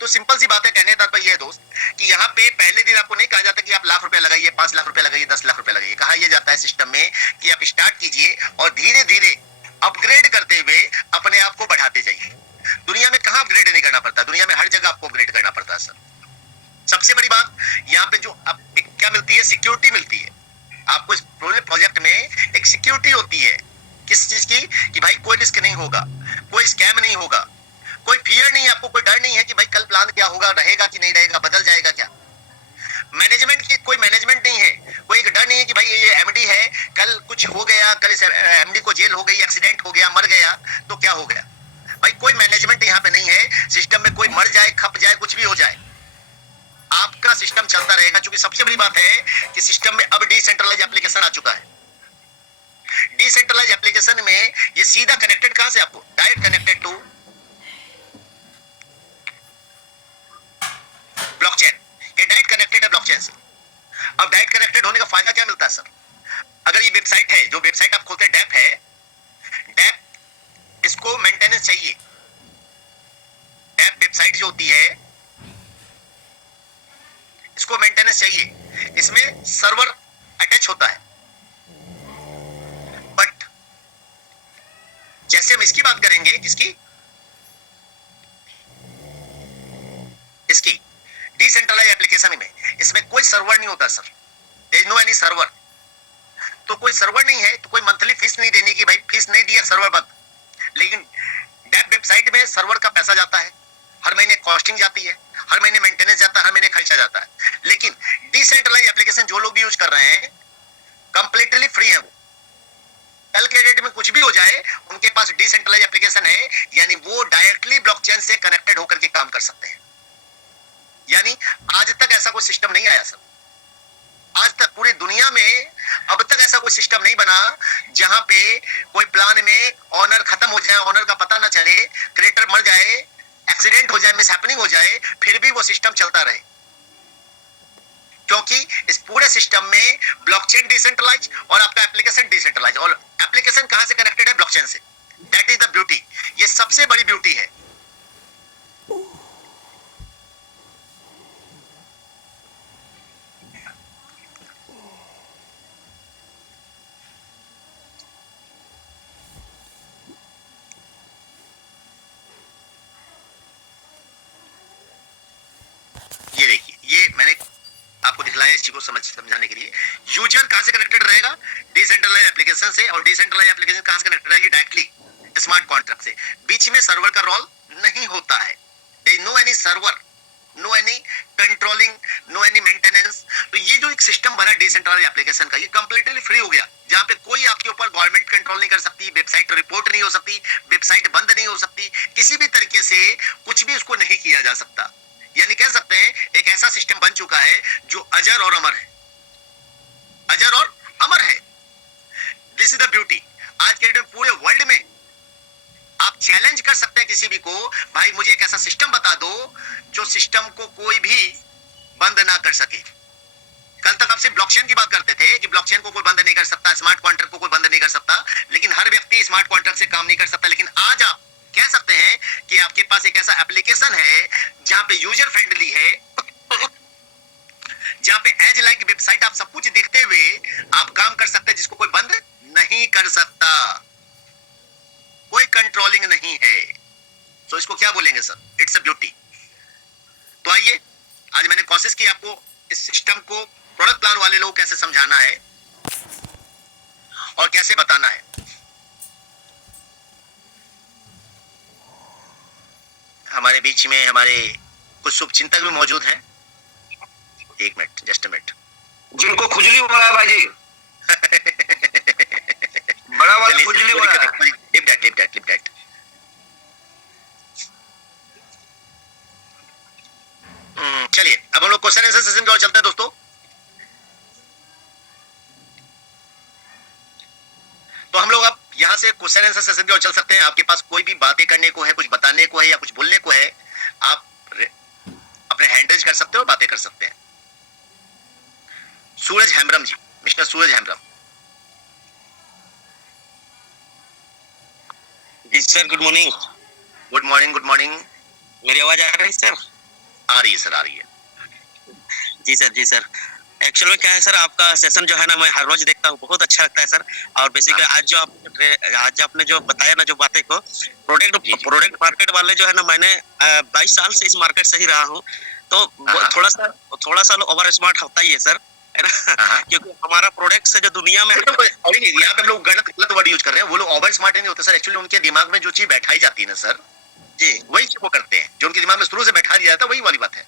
तो सिंपल सी बात है, कहने का तात्पर्य ये है दोस्त कि यहाँ पे पहले दिन आपको नहीं कहा जाता कि आप लाख रुपए लगाइए, 5 लाख रुपए लगाइए, 10 लाख रुपए लगाइए। कहा यह जाता है सिस्टम में कि आप स्टार्ट कीजिए और धीरे धीरे अपग्रेड करते हुए अपने आप को बढ़ाते जाइए। दुनिया में कहां अपग्रेड नहीं करना पड़ता? दुनिया में हर जगह आपको अपग्रेड करना पड़ता है सर। सबसे बड़ी बात यहाँ पे जो क्या मिलती है? सिक्योरिटी मिलती है आपको। इस प्रोजेक्ट में एक सिक्योरिटी होती है। किस चीज की? कि भाई कोई रिस्क नहीं होगा, कोई स्कैम नहीं होगा, कोई फियर नहीं है आपको, कोई डर नहीं है कि भाई कल प्लान क्या होगा, रहेगा कि नहीं रहेगा, बदल जाएगा क्या। मैनेजमेंट की कोई मैनेजमेंट नहीं है, कोई एक डर नहीं है कि भाई ये एमडी है, कल कुछ हो गया, कल इस एमडी को जेल हो गई, एक्सीडेंट हो गया, मर गया तो क्या हो गया। भाई कोई मैनेजमेंट यहाँ पे नहीं है। सिस्टम में कोई मर जाए, खप जाए, कुछ भी हो जाए, आपका सिस्टम चलता रहेगा। क्योंकि सबसे बड़ी बात है कि सिस्टम में अब डिसेंट्रलाइज एप्लीकेशन आ चुका है। डिसेंट्रलाइज एप्लीकेशन में ये सीधा कनेक्टेड कहां से? आपको डायरेक्ट कनेक्टेड टू ब्लॉकचेन। ये डायरेक्ट कनेक्टेड है ब्लॉकचेन से। अब डायरेक्ट कनेक्टेड होने का फायदा क्या मिलता है सर? अगर ये वेबसाइट है, जो वेबसाइट आप खोलते हैं डैप है, डैप इसको मेंटेनेंस चाहिए। डैप वेबसाइट जो होती है इसको मेंटेनेंस चाहिए, इसमें सर्वर अटैच होता है। बट जैसे हम इसकी बात करेंगे, किसकी? इसकी डिसेंट्रलाइज एप्लीकेशन में, इसमें कोई सर्वर नहीं होता sir. There is no any server. तो कोई सर्वर नहीं है तो कोई मंथली फीस नहीं देने की, भाई फीस नहीं दिया सर्वर बंद। लेकिन डैप वेबसाइट में सर्वर का पैसा जाता है, हर महीने कॉस्टिंग जाती है, हर महीने मेंटेनेंस जाता है, हर महीने खर्चा जाता है। लेकिन डिसेंट्रलाइज एप्लीकेशन जो लोग भी यूज कर रहे हैं कंप्लीटली फ्री है। वो कल के डेट में कुछ भी हो जाए, उनके पास डिसेंट्रलाइज एप्लीकेशन है, यानी वो डायरेक्टली ब्लॉकचेन से कनेक्टेड होकर के काम कर सकते हैं। यानी आज तक ऐसा कोई सिस्टम नहीं आया सर। आज तक पूरी दुनिया में अब तक ऐसा कोई सिस्टम नहीं बना जहां पे कोई प्लान में ऑनर खत्म हो जाए, ऑनर का पता ना चले, क्रिएटर मर जाए, एक्सीडेंट हो जाए, मिसहैपनिंग हो जाए, फिर भी वो सिस्टम चलता रहे। क्योंकि इस पूरे सिस्टम में ब्लॉकचेन डिसेंट्रलाइज और आपका एप्लीकेशन डिसेंट्रलाइज, और एप्लीकेशन कहां से कनेक्टेड है? ब्लॉकचेन से। दैट इज द ब्यूटी, ये सबसे बड़ी ब्यूटी है। ये देखिए, ये मैंने आपको दिखलाया इस चीज को समझाने के लिए। यूजर कहां से कनेक्टेड रहेगा? डिसेंट्रलाइज एप्लीकेशन से, और डिसेंट्रलाइज एप्लीकेशन कहां से कनेक्टेड रहेगी? डायरेक्टली स्मार्ट कॉन्ट्रैक्ट से। बीच में सर्वर का रोल नहीं होता है। No any server, no any controlling, no any maintenance. तो ये जो एक सिस्टम बना डिसेंट्रलाइज एप्लीकेशन का, ये कंप्लीटली फ्री हो गया, जहां पे कोई आपके ऊपर गवर्नमेंट कंट्रोल नहीं कर सकती, वेबसाइट रिपोर्ट नहीं हो सकती, वेबसाइट बंद नहीं हो सकती, किसी भी तरीके से कुछ भी उसको नहीं किया जा सकता। यानी कह सकते हैं एक ऐसा सिस्टम बन चुका है जो अजर और अमर है, अजर और अमर है। This is the beauty. आज के डेट में पूरे वर्ल्ड में आप चैलेंज कर सकते हैं किसी भी को, भाई मुझे एक ऐसा सिस्टम बता दो जो सिस्टम को कोई भी बंद ना कर सके। कल तक आपसे ब्लॉकचेन की बात करते थे कि ब्लॉकचेन को कोई बंद नहीं कर सकता, स्मार्ट कॉन्ट्रैक्ट को कोई बंद नहीं कर सकता, लेकिन हर व्यक्ति स्मार्ट कॉन्ट्रैक्ट से काम नहीं कर सकता। लेकिन आज आप कह सकते हैं कि आपके पास एक ऐसा एप्लीकेशन है जहां पे यूजर फ्रेंडली है, जहां पे एज लाइक वेबसाइट आप सब कुछ देखते हुए आप काम कर सकते हैं, जिसको कोई बंद नहीं कर सकता, कोई कंट्रोलिंग नहीं है। तो इसको क्या बोलेंगे सर? It's a beauty. तो आइए, आज मैंने कोशिश की आपको इस सिस्टम को प्रोडक्ट प्लान वाले लोग कैसे समझाना है और कैसे बताना है। हमारे बीच में हमारे कुछ शुभचिंतक भी मौजूद हैं। एक मिनट, जस्ट अ मिनट। जिनको खुजली हो रहा है भाई जी, बड़ा वाला खुजली हो रहा है। Lip that. चलिए अब हम लोग क्वेश्चन आंसर सेशन की ओर चलते हैं दोस्तों। तो हम लोग अब यहां से क्वेश्चन आंसर सेशन की ओर चल सकते हैं। आपके पास कोई भी बातें करने को है, कुछ बताने को है या कुछ बोलने को है, आप अपने हैंड रेज कर सकते हो, बातें कर सकते हैं। Suraj Hembram ji, mister Suraj Hembram ji sir, good morning. Good morning, good morning. मेरी आवाज आ रही है सर? आ रही है सर, आ रही है। जी सर, जी सर। एक्चुअल में क्या है सर, आपका सेशन जो है ना मैं हर रोज देखता हूँ, बहुत अच्छा लगता है सर। और बेसिकली आज आपने जो बताया ना जो बातें को, प्रोडक्ट मार्केट वाले जो है ना, मैंने 22 साल से इस मार्केट से ही रहा हूँ, तो थोड़ा सा ओवर स्मार्ट होता ही है सर, है ना? क्योंकि हमारा प्रोडक्ट से जो दुनिया में यहाँ पे हम लोग गलत वर्ड यूज कर रहे हैं। वो लोग ओवर स्मार्ट नहीं होते सर, एक्चुअली उनके दिमाग में जो चीज बैठाई जाती है ना सर जी, वही चीज वो करते हैं, जो उनके दिमाग में शुरू से बैठा दिया जाता है, वही वाली बात है।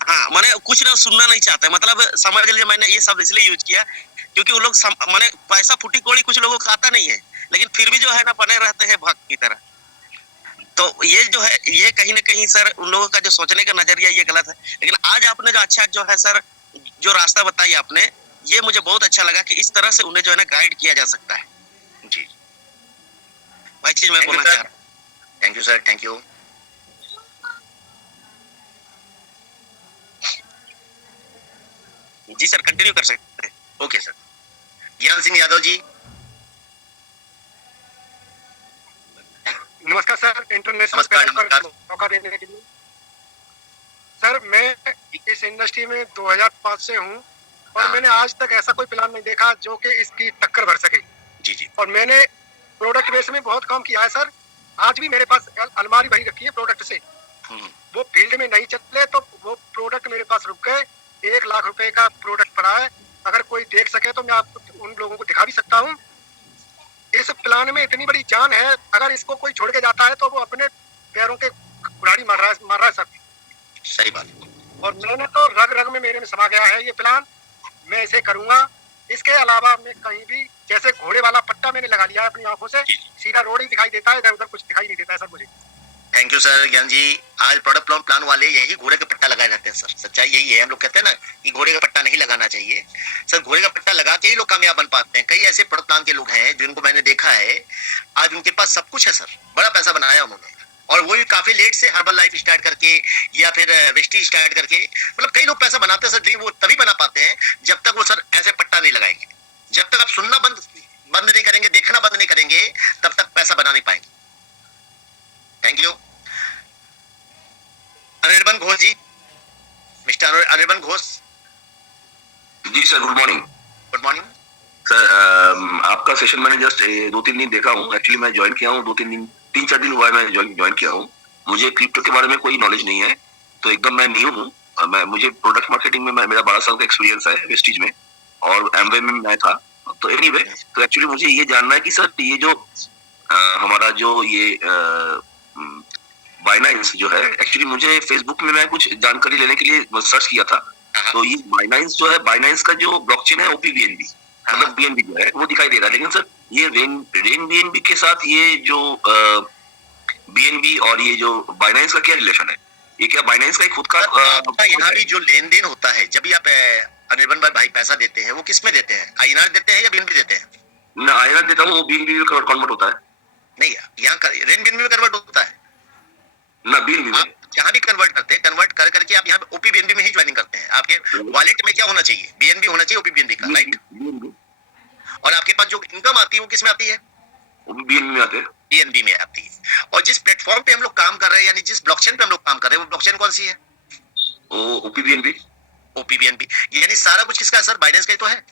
हाँ, मैंने कुछ ना सुनना नहीं चाहते, मतलब समझ लीजिए मैंने ये शब्द इसलिए यूज किया क्योंकि वो लोग मैंने पैसा फूटी कोड़ी कुछ लोगों को आता नहीं है, लेकिन फिर भी जो है ना बने रहते हैं भक्त की तरह। तो ये जो है, ये कहीं ना कहीं सर उन लोगों का जो सोचने का नजरिया ये गलत है। लेकिन आज आपने जो अच्छा जो है सर, जो रास्ता बताई आपने, ये मुझे बहुत अच्छा लगा कि इस तरह से उन्हें जो है ना गाइड किया जा सकता है। जी, वही चीज मैं बोलना चाह रहा हूँ। Thank you sir, thank you. जी सर, कंटिन्यू कर सकते हैं। Okay sir. ज्ञान सिंह यादव जी। नमस्कार सर, इंटरनेशनल नमस्कार, पैनल पर नमस्कार। मौका देने के लिए। सर, मैं इस इंडस्ट्री में 2005 से हूँ और हाँ। मैंने आज तक ऐसा कोई प्लान नहीं देखा जो कि इसकी टक्कर भर सके। जी जी। और मैंने प्रोडक्ट बेस में बहुत काम किया है सर। आज भी मेरे पास अलमारी भरी रखी है प्रोडक्ट से। वो फील्ड में नहीं चले तो वो प्रोडक्ट मेरे पास रुक गए। 1 लाख रुपए का प्रोडक्ट पड़ा है। अगर कोई देख सके तो मैं आपको उन लोगों को दिखा भी सकता हूँ। इस प्लान में इतनी बड़ी जान है, अगर इसको कोई छोड़ के जाता है तो वो अपने पैरों के कुल्हाड़ी मार रहा है सर। सही बात। और मैंने तो रग रग में मेरे में समा गया है ये प्लान। मैं इसे करूंगा। इसके अलावा मैं कहीं भी, जैसे घोड़े वाला पट्टा मैंने लगा लिया है अपनी आंखों से, सीधा रोड ही दिखाई देता है, इधर उधर कुछ दिखाई नहीं देता है सर मुझे। थैंक यू सर ज्ञान जी। आज प्रोडक्ट प्लान वाले यही घोड़े का पट्टा लगाए रहते हैं सर। सच्चाई यही है। हम लोग कहते हैं ना कि घोड़े का पट्टा नहीं लगाना चाहिए सर, घोड़े का पट्टा लगा के ही लोग कामयाब बन पाते हैं। कई ऐसे प्रोडक्ट प्लान के लोग हैं जिनको मैंने देखा है, आज उनके पास सब कुछ है सर, बड़ा पैसा बनाया उन्होंने, और वो भी काफी लेट से हर्बल लाइफ स्टार्ट करके या फिर वेस्टी स्टार्ट करके, मतलब कई लोग पैसा बनाते हैं सर, लेकिन वो तभी बना पाते हैं जब तक वो सर ऐसे पट्टा नहीं लगाएंगे। जब तक आप सुनना बंद नहीं करेंगे, देखना बंद नहीं करेंगे, तब तक पैसा बना नहीं पाएंगे। Thank you. Anirban Ghosh ji, mister Anirban Ghosh. जी sir, good morning. Good morning sir. आपका सेशन मैंने जस्ट 2-3 दिन देखा हूँ। एक्चुअली मैं ज्वाइन किया हूँ 3-4 दिन हुआ है मैं ज्वाइन किया हूँ। मुझे क्रिप्टो के बारे में कोई नॉलेज नहीं है, तो एकदम मैं न्यू हूँ। मुझे प्रोडक्ट मार्केटिंग में मेरा 12 साल का एक्सपीरियंस है वेस्टीज में, और एमवे में मैं था। तो एनीवे, तो एक्चुअली मुझे ये जानना है कि सर ये जो हमारा जो ये बाइनांस जो है, एक्चुअली मुझे फेसबुक में मैं कुछ जानकारी लेने के लिए सर्च किया था। तो ये बाइनांस जो है, बाइनांस का जो ब्लॉकचेन है ओपीबीएनबी, मतलब बीएनबी जो है वो दिखाई दे रहा है। लेकिन सर ये रेन बीएनबी के साथ ये जो बीएनबी और ये जो बाइनांस का क्या रिलेशन है? ये क्या बाइनांस का एक खुद का यहाँ भी जो लेन देन होता है, जब भी आप अनिर्बन भाई पैसा देते हैं, वो किस में देते हैं? आईएनआर देते हैं या बीएनबी देते हैं? मैं आईएनआर देता हूँ, वो बीएनबी में कन्वर्ट होता है। नहीं, यहाँ रेन बीएनबी में कन्वर्ट होता है ना, बीएनबी में। जहाँ भी कन्वर्ट करते हैं, कन्वर्ट कर करके आप यहाँ पे ओपीबीएनबी में ही ज्वाइनिंग करते हैं। आपके वॉलेट में क्या होना चाहिए? बीएनबी होना चाहिए, ओपीबीएनबी का, राइट? और आपके पास जो इनकम आती है वो किस में आती है? बीएनबी में आते हैं, बीएनबी में आती है। और जिस प्लेटफॉर्म पे हम लोग काम कर रहे हैं, यानी जिस ब्लॉकचेन पे हम लोग काम कर रहे हैं, वो ब्लॉकचेन कौन सी है? ओपीबीएनबी। ओपीबीएनबी, यानी सारा कुछ किसका है सर? बाइनेंस का ही तो है।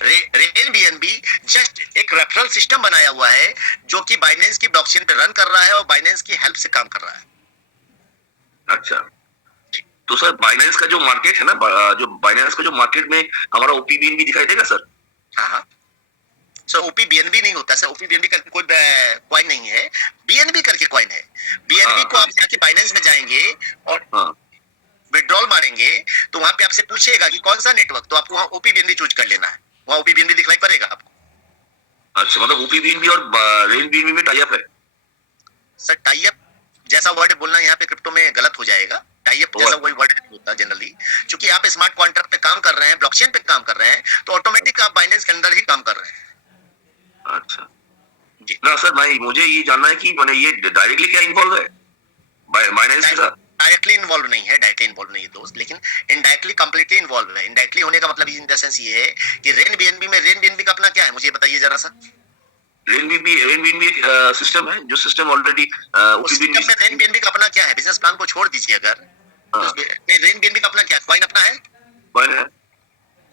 रेन बीएनबी जस्ट एक रेफरल सिस्टम बनाया हुआ है जो कि बाइनेंस की ब्लॉकचेन पे रन कर रहा है और बाइनेंस की हेल्प से काम कर रहा है। अच्छा, तो सर बाइनेंस का जो मार्केट है ना, जो बाइनेंस का जो मार्केट में हमारा ओपीबीएनबी दिखाई देगा सर? हाँ सर, ओपीबीएनबी नहीं होता सर, ओपीबीएनबी करके कोई कॉइन नहीं है, बीएनबी करके कॉइन है। बीएनबी को आप जाके बाइनेंस में जाएंगे और विड्रॉल मारेंगे तो वहां पे आपसे पूछेगा कि कौन सा नेटवर्क, तो आपको वहां ओपीबीएनबी चूज कर लेना है, वहां ओपीबीएनबी दिखाई पड़ेगा आपको। अच्छा, मतलब ओपीबीएनबी और रेन बीएनबी में टाई अप है सर? टाई अप जैसा वर्ड बोलना यहाँ पे क्रिप्टो में गलत हो जाएगा। टाई अप जैसा कोई वर्ड नहीं होता जनरली, क्योंकि आप स्मार्ट कॉन्ट्रैक्ट पे काम कर रहे हैं, ब्लॉकचेन पे काम कर रहे हैं, तो ऑटोमेटिक आप बाइनेंस के अंदर ही काम कर रहे हैं। अच्छा जी ना सर, भाई मुझे ये जानना है कि मैंने ये डायरेक्टली क्या इन्वॉल्व है बाइनेंस के साथ? डायरेक्टली इन्वॉल्व नहीं है, डायरेक्टली इन्वॉल्व नहीं है दोस्त, लेकिन इनडायरेक्टली कंप्लीटली इन्वॉल्व है। इनडायरेक्टली होने का मतलब इन द सेंस ये है कि रेन बीएनबी का अपना क्या है, मुझे बताइए जरा सा। रेन बीएनबी एक सिस्टम है, जो सिस्टम ऑलरेडी सिस्टम में रेन बीएनबी का अपना क्या है? बिजनेस प्लान को छोड़ दीजिए अगर, तो रेन बीएनबी का अपना क्या है? कॉइन अपना है?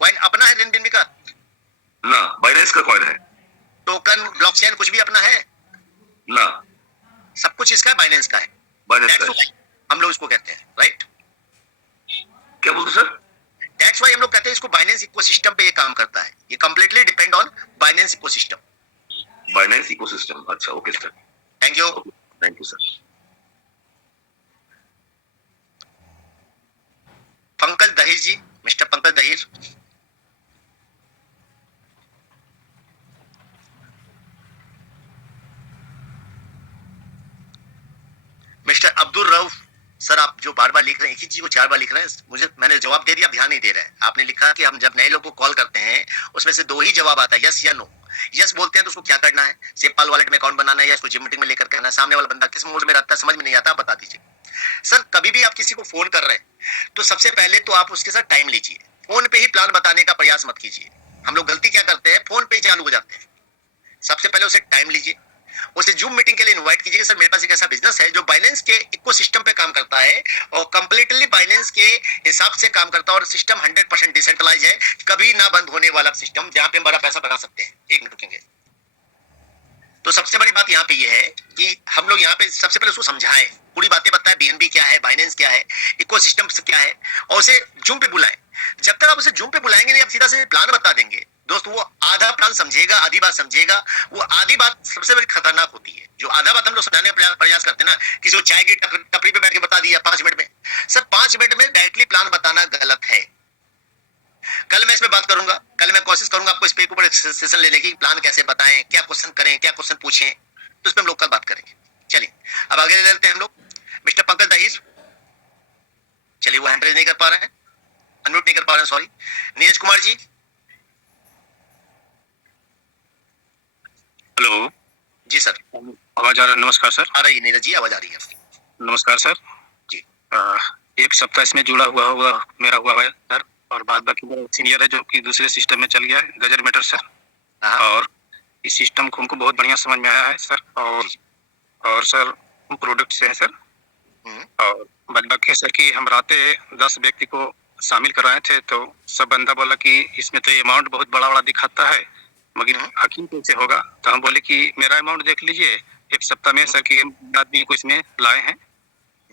कॉइन अपना है रेन बीएनबी का ना, बाइनेंस का कॉइन है। टोकन ब्लॉकचेन कुछ भी अपना है ना, सब कुछ इसका बाइनेंस का है। बाइनेंस का है। हम लोग इसको कहते हैं, राइट? क्या बोलते सर? दैट्स व्हाई हम लोग कहते हैं इसको बाइनेंस इकोसिस्टम पे ये काम करता है। ये completely depend on Binance ecosystem. Binance ecosystem, अच्छा, okay sir, thank you. Thank you sir. Pankaj Dahir ji, mister Pankaj Dahir. Mister Abdul Rauf sir, आप जो बार बार लिख रहे हैं, एक ही चीज को 4 बार लिख रहे हैं, मैंने जवाब दे दिया, आप ध्यान नहीं दे रहे हैं। आपने लिखा कि हम जब नए लोग को कॉल करते हैं उसमें से 2 ही जवाब आता है, यस या नो। यस बोलते हैं तो उसको क्या करना है? सेपाल वॉलेट में अकाउंट बनाना है या इसको जिम मीटिंग में लेकर करना है? सामने वाला बंदा किस मूड में रहता है, समझ में नहीं आता, आप बता दीजिए। सर, कभी भी आप किसी को फोन कर रहे हैं तो सबसे पहले तो आप उसके साथ टाइम लीजिए। फोन पे ही प्लान बताने का प्रयास मत कीजिए। हम लोग गलती क्या करते हैं, फोन पे ही चालू हो जाते हैं। सबसे पहले उसे टाइम लीजिए, उसे जूम मीटिंग के लिए इनवाइट कीजिए। सर, मेरे पास एक ऐसा बिजनेस है जो बाइनेंस के इकोसिस्टम पे काम करता है और कंप्लीटली बाइनेंस के हिसाब से काम करता है और सिस्टम 100% डिसेंट्रलाइज है, कभी ना बंद होने वाला सिस्टम, जहां पे हम बड़ा पैसा बना सकते हैं। 1 मिनट रुकेंगे। तो सबसे बड़ी बात यहाँ पे ये है कि हम लोग यहाँ पे सबसे पहले उसको समझाएं, पूरी बातें बताएं, बीएनबी क्या है, बाइनेंस क्या है, इकोसिस्टम क्या है, और उसे जूम पे बुलाएं। जब तक आप उसे जूम पे बुलाएंगे नहीं, आप सीधा से प्लान बता देंगे दोस्त, वो आधा प्लान समझेगा, आधी बात समझेगा। वो आधी बात सबसे बड़ी खतरनाक होती है। जो आधा बात हम लोग समझाने का प्रयास करते हैं ना, किसी को चाय की टपरी पे बैठ के बता दिया 5 मिनट में। सर, 5 मिनट में डायरेक्टली प्लान बताना गलत है। कल मैं इसमें बात करूंगा, कल मैं कोशिश करूंगा आपको इस पे ऊपर सेशन लेने की, प्लान कैसे बताएं, क्या क्वेश्चन करें, क्या क्वेश्चन पूछें, तो इस पे हम लोग कल बात करेंगे। चलिए अब आगे ले लेते हैं हम लोग। मिस्टर पंकज दहीर, चलिए वो हैंड रेज नहीं कर पा रहे हैं, अनम्यूट नहीं कर पा रहे हैं, सॉरी। नीरज कुमार जी। हेलो जी सर। आवाज आ रहा है? नमस्कार सर। आ रही है नीरज जी, आवाज आ रही है आपकी। नमस्कार सर जी। एक सप्ताह इसमें जुड़ा हुआ होगा मेरा हुआ है सर, और बाद बाकी मेरा सीनियर है जो कि दूसरे सिस्टम में चल गया है, गजर मैटर सर। हाँ। और इस सिस्टम को हमको बहुत बढ़िया समझ में आया है सर। और सर हम प्रोडक्ट से है सर। और बाद बाकी सर कि हम राते 10 व्यक्ति को शामिल कराए थे, तो सब बंदा बोला कि इसमें तो अमाउंट बहुत बड़ा बड़ा दिखाता है, मगर हकीम कैसे होगा? तो हम बोले कि मेरा अमाउंट देख लीजिए, एक सप्ताह में सर की आदमी को इसमें लाए हैं।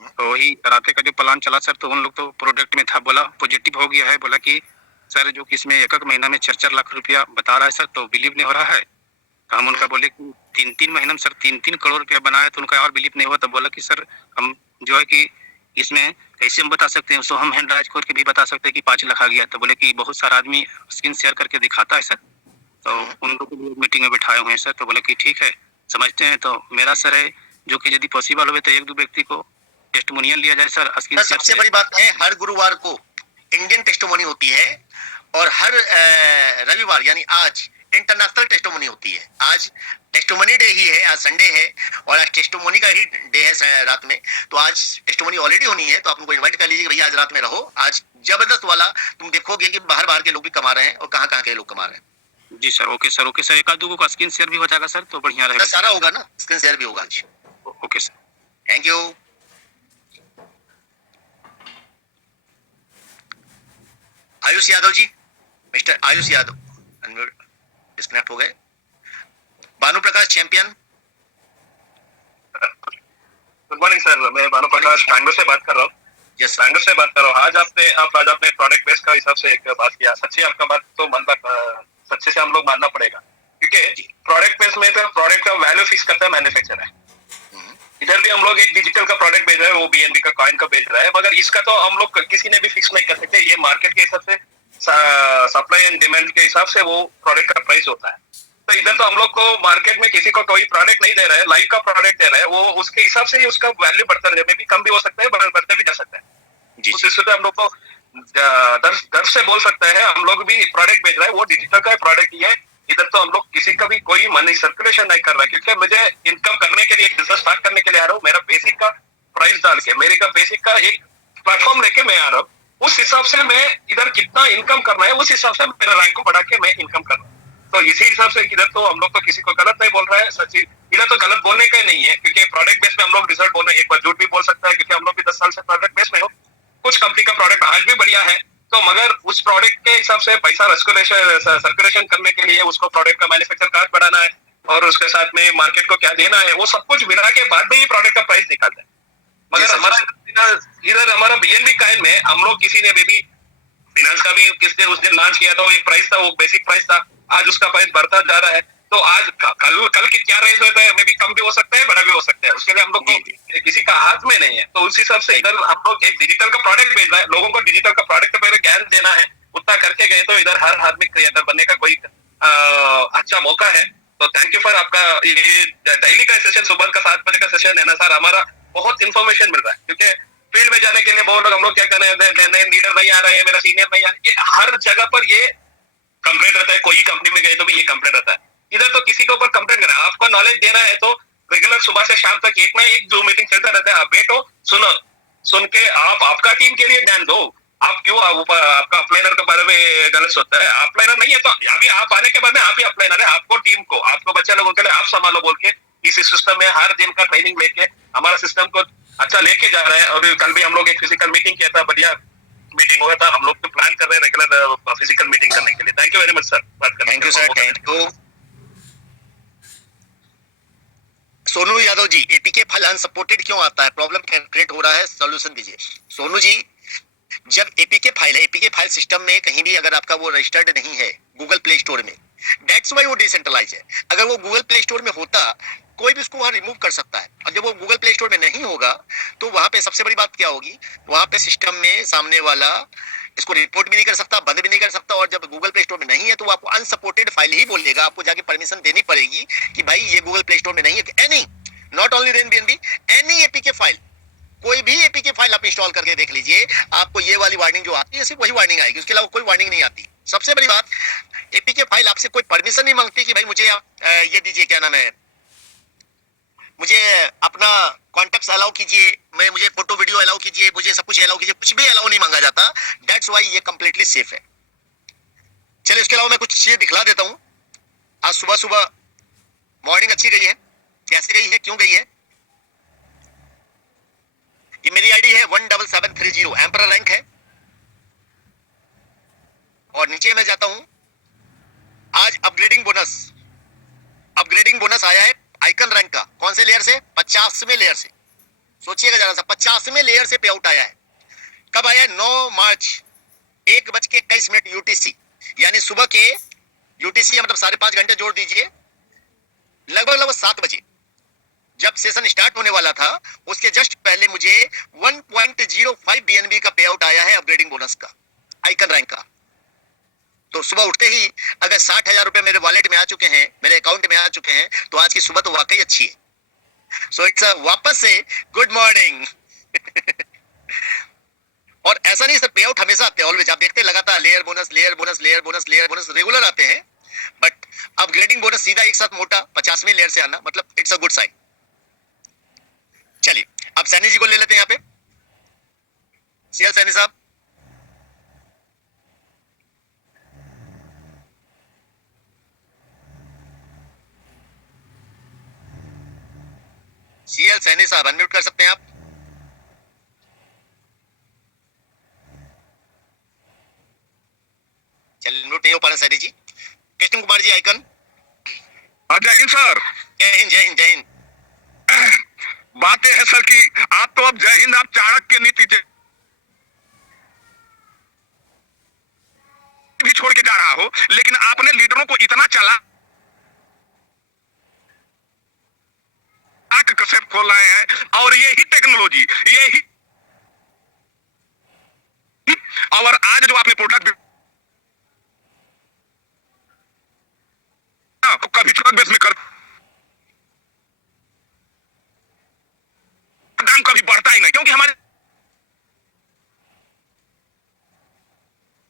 तो वही राते का जो प्लान चला सर, तो उन लोग तो प्रोडक्ट में था, बोला पॉजिटिव हो गया है, बोला कि सर जो कि इसमें एक महीना में 4-4 लाख रुपया बता रहा है सर, तो बिलीव नहीं हो रहा है। तो हम उनका बोले कि 3-3 महीने में सर 3-3 करोड़ रुपया बनाया, तो उनका और बिलीव नहीं हुआ। तो बोला कि सर हम जो है कि इसमें कैसे हम बता सकते हैं, उसको हम हैंड राइज खोल के भी बता सकते हैं कि 5 लाख आ गया। तो बोले कि बहुत सारा आदमी स्क्रीन शेयर करके दिखाता है सर, तो उन लोग को भी मीटिंग में बिठाए हुए हैं सर। तो बोले कि ठीक है, समझते हैं। तो मेरा सर है जो कि यदि पॉसिबल हो तो 1-2 व्यक्ति को टेस्टिमोनियल लिया जाए सर स्क्रीन शेयर। सबसे बड़ी बात है, हर गुरुवार को इंडियन टेस्टिमोनी होती है और हर रविवार यानी आज इंटरनेशनल टेस्टिमोनी होती है। आज टेस्टिमोनी डे ही है, आज संडे है और आज टेस्टिमोनी का ही डे है रात में। तो आज टेस्टिमोनी ऑलरेडी होनी है, तो आप उनको इनवाइट कर लीजिए भैया आज रात में रहो। आज जबरदस्त वाला तुम देखोगे कि बाहर के लोग भी कमा रहे हैं और कहाँ के लोग कमा रहे हैं। जी sir, okay sir, okay sir. एक आध दो का स्क्रीन शेयर भी हो जाएगा सर, तो बढ़िया रहेगा। सारा होगा ना, स्क्रीन शेयर भी होगा आज। Okay sir, thank you. Ayush Yadav ji, mister Ayush Yadav disconnect हो गए। Bhanu Prakash champion. Good morning sir, मैं भानु प्रकाश बैंगलोर से बात कर रहा हूँ। यस, बैंगलोर से बात कर रहा हूँ। आज आपने प्रोडक्ट बेस का हिसाब से एक बात किया। सच्ची आपका बात तो सच्चे से हम लोग मानना पड़ेगा, क्योंकि प्रोडक्ट बेस में तो प्रोडक्ट का वैल्यू फिक्स करता है मैन्युफैक्चरर है। इधर भी हम लोग एक डिजिटल का प्रोडक्ट बेच रहे हैं, वो बीएनबी का कॉइन का बेच रहा है, मगर इसका तो हम लोग किसी ने भी फिक्स नहीं कर सकते। ये मार्केट के हिसाब से, सप्लाई एंड डिमांड के हिसाब से वो प्रोडक्ट का प्राइस होता है। तो इधर तो हम लोग को मार्केट में किसी को कोई प्रोडक्ट नहीं दे रहा है, लाइव का प्रोडक्ट दे रहा है, वो उसके हिसाब से ही उसका वैल्यू बढ़ता है, मे भी कम भी हो सकता है, बढ़ते भी जा सकता है। उस हिसाब से हम लोग को दर से बोल सकते हैं, हम लोग भी प्रोडक्ट बेच रहे हैं, वो डिजिटल का प्रोडक्ट ही है। इधर तो हम लोग किसी का भी कोई मनी सर्कुलेशन नहीं कर रहा है, क्योंकि मुझे इनकम करने के लिए, बिजनेस स्टार्ट करने के लिए आ रहा हूँ। मेरा बेसिक का प्राइस डाल के, मेरे का बेसिक का एक प्लेटफॉर्म लेके मैं आ रहा हूँ। उस हिसाब से मैं इधर कितना इनकम करना है, उस हिसाब से मेरा रैंक को बढ़ा के मैं इनकम कर रहा हूँ। तो इसी हिसाब से इधर तो हम लोग तो किसी को गलत नहीं बोल रहा है। सच्ची इधर तो गलत बोलने का नहीं है, क्योंकि प्रोडक्ट बेस में हम लोग रिजल्ट बोलने, एक बार झूठ भी बोल सकता है, क्योंकि हम लोग भी 10 साल से प्रोडक्ट बेस में हो। कुछ कंपनी का प्रोडक्ट आज भी बढ़िया है, तो मगर उस प्रोडक्ट के हिसाब से पैसा सर्कुलेशन करने के लिए उसको प्रोडक्ट का मैन्युफैक्चर कार्ड बढ़ाना है, और उसके साथ में मार्केट को क्या देना है, वो सब कुछ मिला के बाद में ही प्रोडक्ट का प्राइस निकालता है। मगर हमारा इधर हमारा बीएनबी कॉइन में हम लोग किसी ने भी फाइनेंस का भी किस दिन उस दिन लॉन्च किया था, वो एक प्राइस था, वो बेसिक प्राइस था। आज उसका प्राइस बढ़ता जा रहा है, तो आज कल की क्या रेंज होता है, मे भी कम भी हो सकता है, बड़ा भी हो सकता है। उसके लिए हम लोग को किसी का हाथ में नहीं है। तो उस हिसाब से इधर हम लोग एक डिजिटल का प्रोडक्ट भेज रहे हैं, लोगों को डिजिटल का प्रोडक्ट पहले ज्ञान देना है, उतना करके गए तो इधर हर आदमी क्रिएटर बनने का कोई अच्छा मौका है। तो थैंक यू फॉर आपका ये डेली का सेशन, सुबह का 7 बजे का सेशन है ना सर, हमारा बहुत इन्फॉर्मेशन मिल रहा है। क्योंकि फील्ड में जाने के लिए बहुत लोग, हम लोग क्या कर रहे हैं, लीडर नहीं आ रहा है, मेरा सीनियर नहीं आ रहा है, हर जगह पर ये कंप्लेंट रहता है। कोई कंपनी में गए तो भी ये कंप्लेंट रहता है। इधर तो किसी के ऊपर कंप्लेंट करना है, आपको नॉलेज देना है, तो रेगुलर सुबह से शाम तक एक ना एक जो मीटिंग चलता रहता है। आप बैठो, सुनो, सुन के आप आपका टीम के लिए ध्यान दो। आप क्यों आपका अपलाइनर के बारे में गलत सोचता है? अपलाइनर नहीं है तो अभी आप आने के बाद में आप ही अपलाइनर है, आपको टीम को, आपको बच्चे लोगों के लिए आप संभालो बोल के इस सिस्टम में हर दिन का ट्रेनिंग लेके हमारा सिस्टम को अच्छा लेके जा रहा है। और कल भी हम लोग एक फिजिकल मीटिंग किया था, बढ़िया मीटिंग हुआ था। हम लोग तो प्लान कर रहे हैं रेगुलर फिजिकल मीटिंग करने के लिए। Thank you very much sir. Thank you sir, thank you. Sonu Yadav ji, APK file unsupported क्यों आता है, प्रॉब्लम क्रिएट हो रहा है, सॉल्यूशन दीजिए। सोनू जी, जब एपीके फाइल है, एपीके फाइल सिस्टम में कहीं भी अगर आपका वो रजिस्टर्ड नहीं है गूगल प्ले स्टोर में, दैट्स व्हाई वो डिसेंट्रलाइज है। अगर वो गूगल प्ले स्टोर में होता, कोई भी उसको वहां रिमूव कर सकता है। और जब वो गूगल प्ले स्टोर में नहीं होगा, तो वहां पे सबसे बड़ी बात क्या होगी, वहां पे सिस्टम में सामने वाला इसको रिपोर्ट भी नहीं कर सकता, बंद भी नहीं कर सकता। और जब गूगल प्ले स्टोर में नहीं है, तो वो आपको अनसपोर्टेड फाइल ही बोलेगा। आपको जाके परमिशन देनी पड़ेगी कि भाई ये गूगल प्ले स्टोर में नहीं है। एनी, नॉट ओनली रेनबीएनबी, एनी एपीके फाइल, कोई भी एपीके फाइल आप इंस्टॉल करके देख लीजिए, आपको ये वाली वार्निंग जो आती है सिर्फ वही वार्निंग आएगी, उसके अलावा कोई वार्निंग नहीं आती। सबसे बड़ी बात, एपीके फाइल आपसे कोई परमिशन नहीं मांगती कि भाई मुझे आप ये दीजिए, क्या नाम है, मुझे अपना कॉन्टेक्ट अलाउ कीजिए, मुझे फोटो वीडियो अलाउ कीजिए, मुझे सब कुछ अलाउ कीजिए, कुछ भी अलाउ नहीं मांगा जाता। दैट्स वाई ये कंप्लीटली सेफ है। चलिए इसके अलावा मैं कुछ चीजें दिखला देता हूँ। आज सुबह सुबह मॉर्निंग अच्छी गई है, कैसे गई है, क्यों गई है? ये मेरी आईडी है 17730, एम्परर रैंक है। और नीचे मैं जाता हूं, आज अपग्रेडिंग बोनस आया है आइकन रैंक का। कौन से लेयर से? 50वें लेयर से। सोचिएगा जरा सा, 50वें लेयर से पे आउट आया है। कब आया है? 9 मार्च 1:21 यूटीसी, यानी सुबह के यूटीसी मतलब 5.5 घंटे जोड़ दीजिए, लगभग 7 बजे जब सेशन स्टार्ट होने वाला था, उसके जस्ट पहले मुझे 1.05 बीएनबी का पे आउट आया है अपग्रेडिंग बोनस का, आइकन रैंक का। तो सुबह उठते ही अगर 60,000 रुपए मेरे वॉलेट में आ चुके हैं, मेरे अकाउंट में आ चुके हैं, तो आज की सुबह तो वाकई अच्छी है। सो इट्स वापस से गुड मॉर्निंग। और ऐसा नहीं सर, पे आउट हमेशा आते हैं, ऑलवेज। आप देखते हैं लगातार लेयर बोनस रेगुलर आते हैं, बट अपग्रेडिंग बोनस सीधा एक साथ मोटा 50वें लेयर से आना, मतलब इट्स अ गुड साइन। चलिए अब सैनी जी को ले लेते हैं यहाँ पे। सीएल सैनी साहब, सीएल सैनी साहब अनम्यूट कर सकते हैं आप? चलिए म्यूट नहीं हो पा रहा सैनी जी। कृष्ण कुमार जी आइकन। जय हिंद सर। जय हिंद जय हिंद जय हिंद। बात यह है सर कि आप तो अब जय हिंद, आप चाणक्य नीति भी छोड़ के जा रहा हो, लेकिन आपने लीडरों को इतना चला कसरत खोल रहे हैं, और यही टेक्नोलॉजी, यही और आज जो आपने प्रोडक्ट कभी ट्रक बेस में कर दाम कभी बढ़ता ही नहीं, क्योंकि हमारे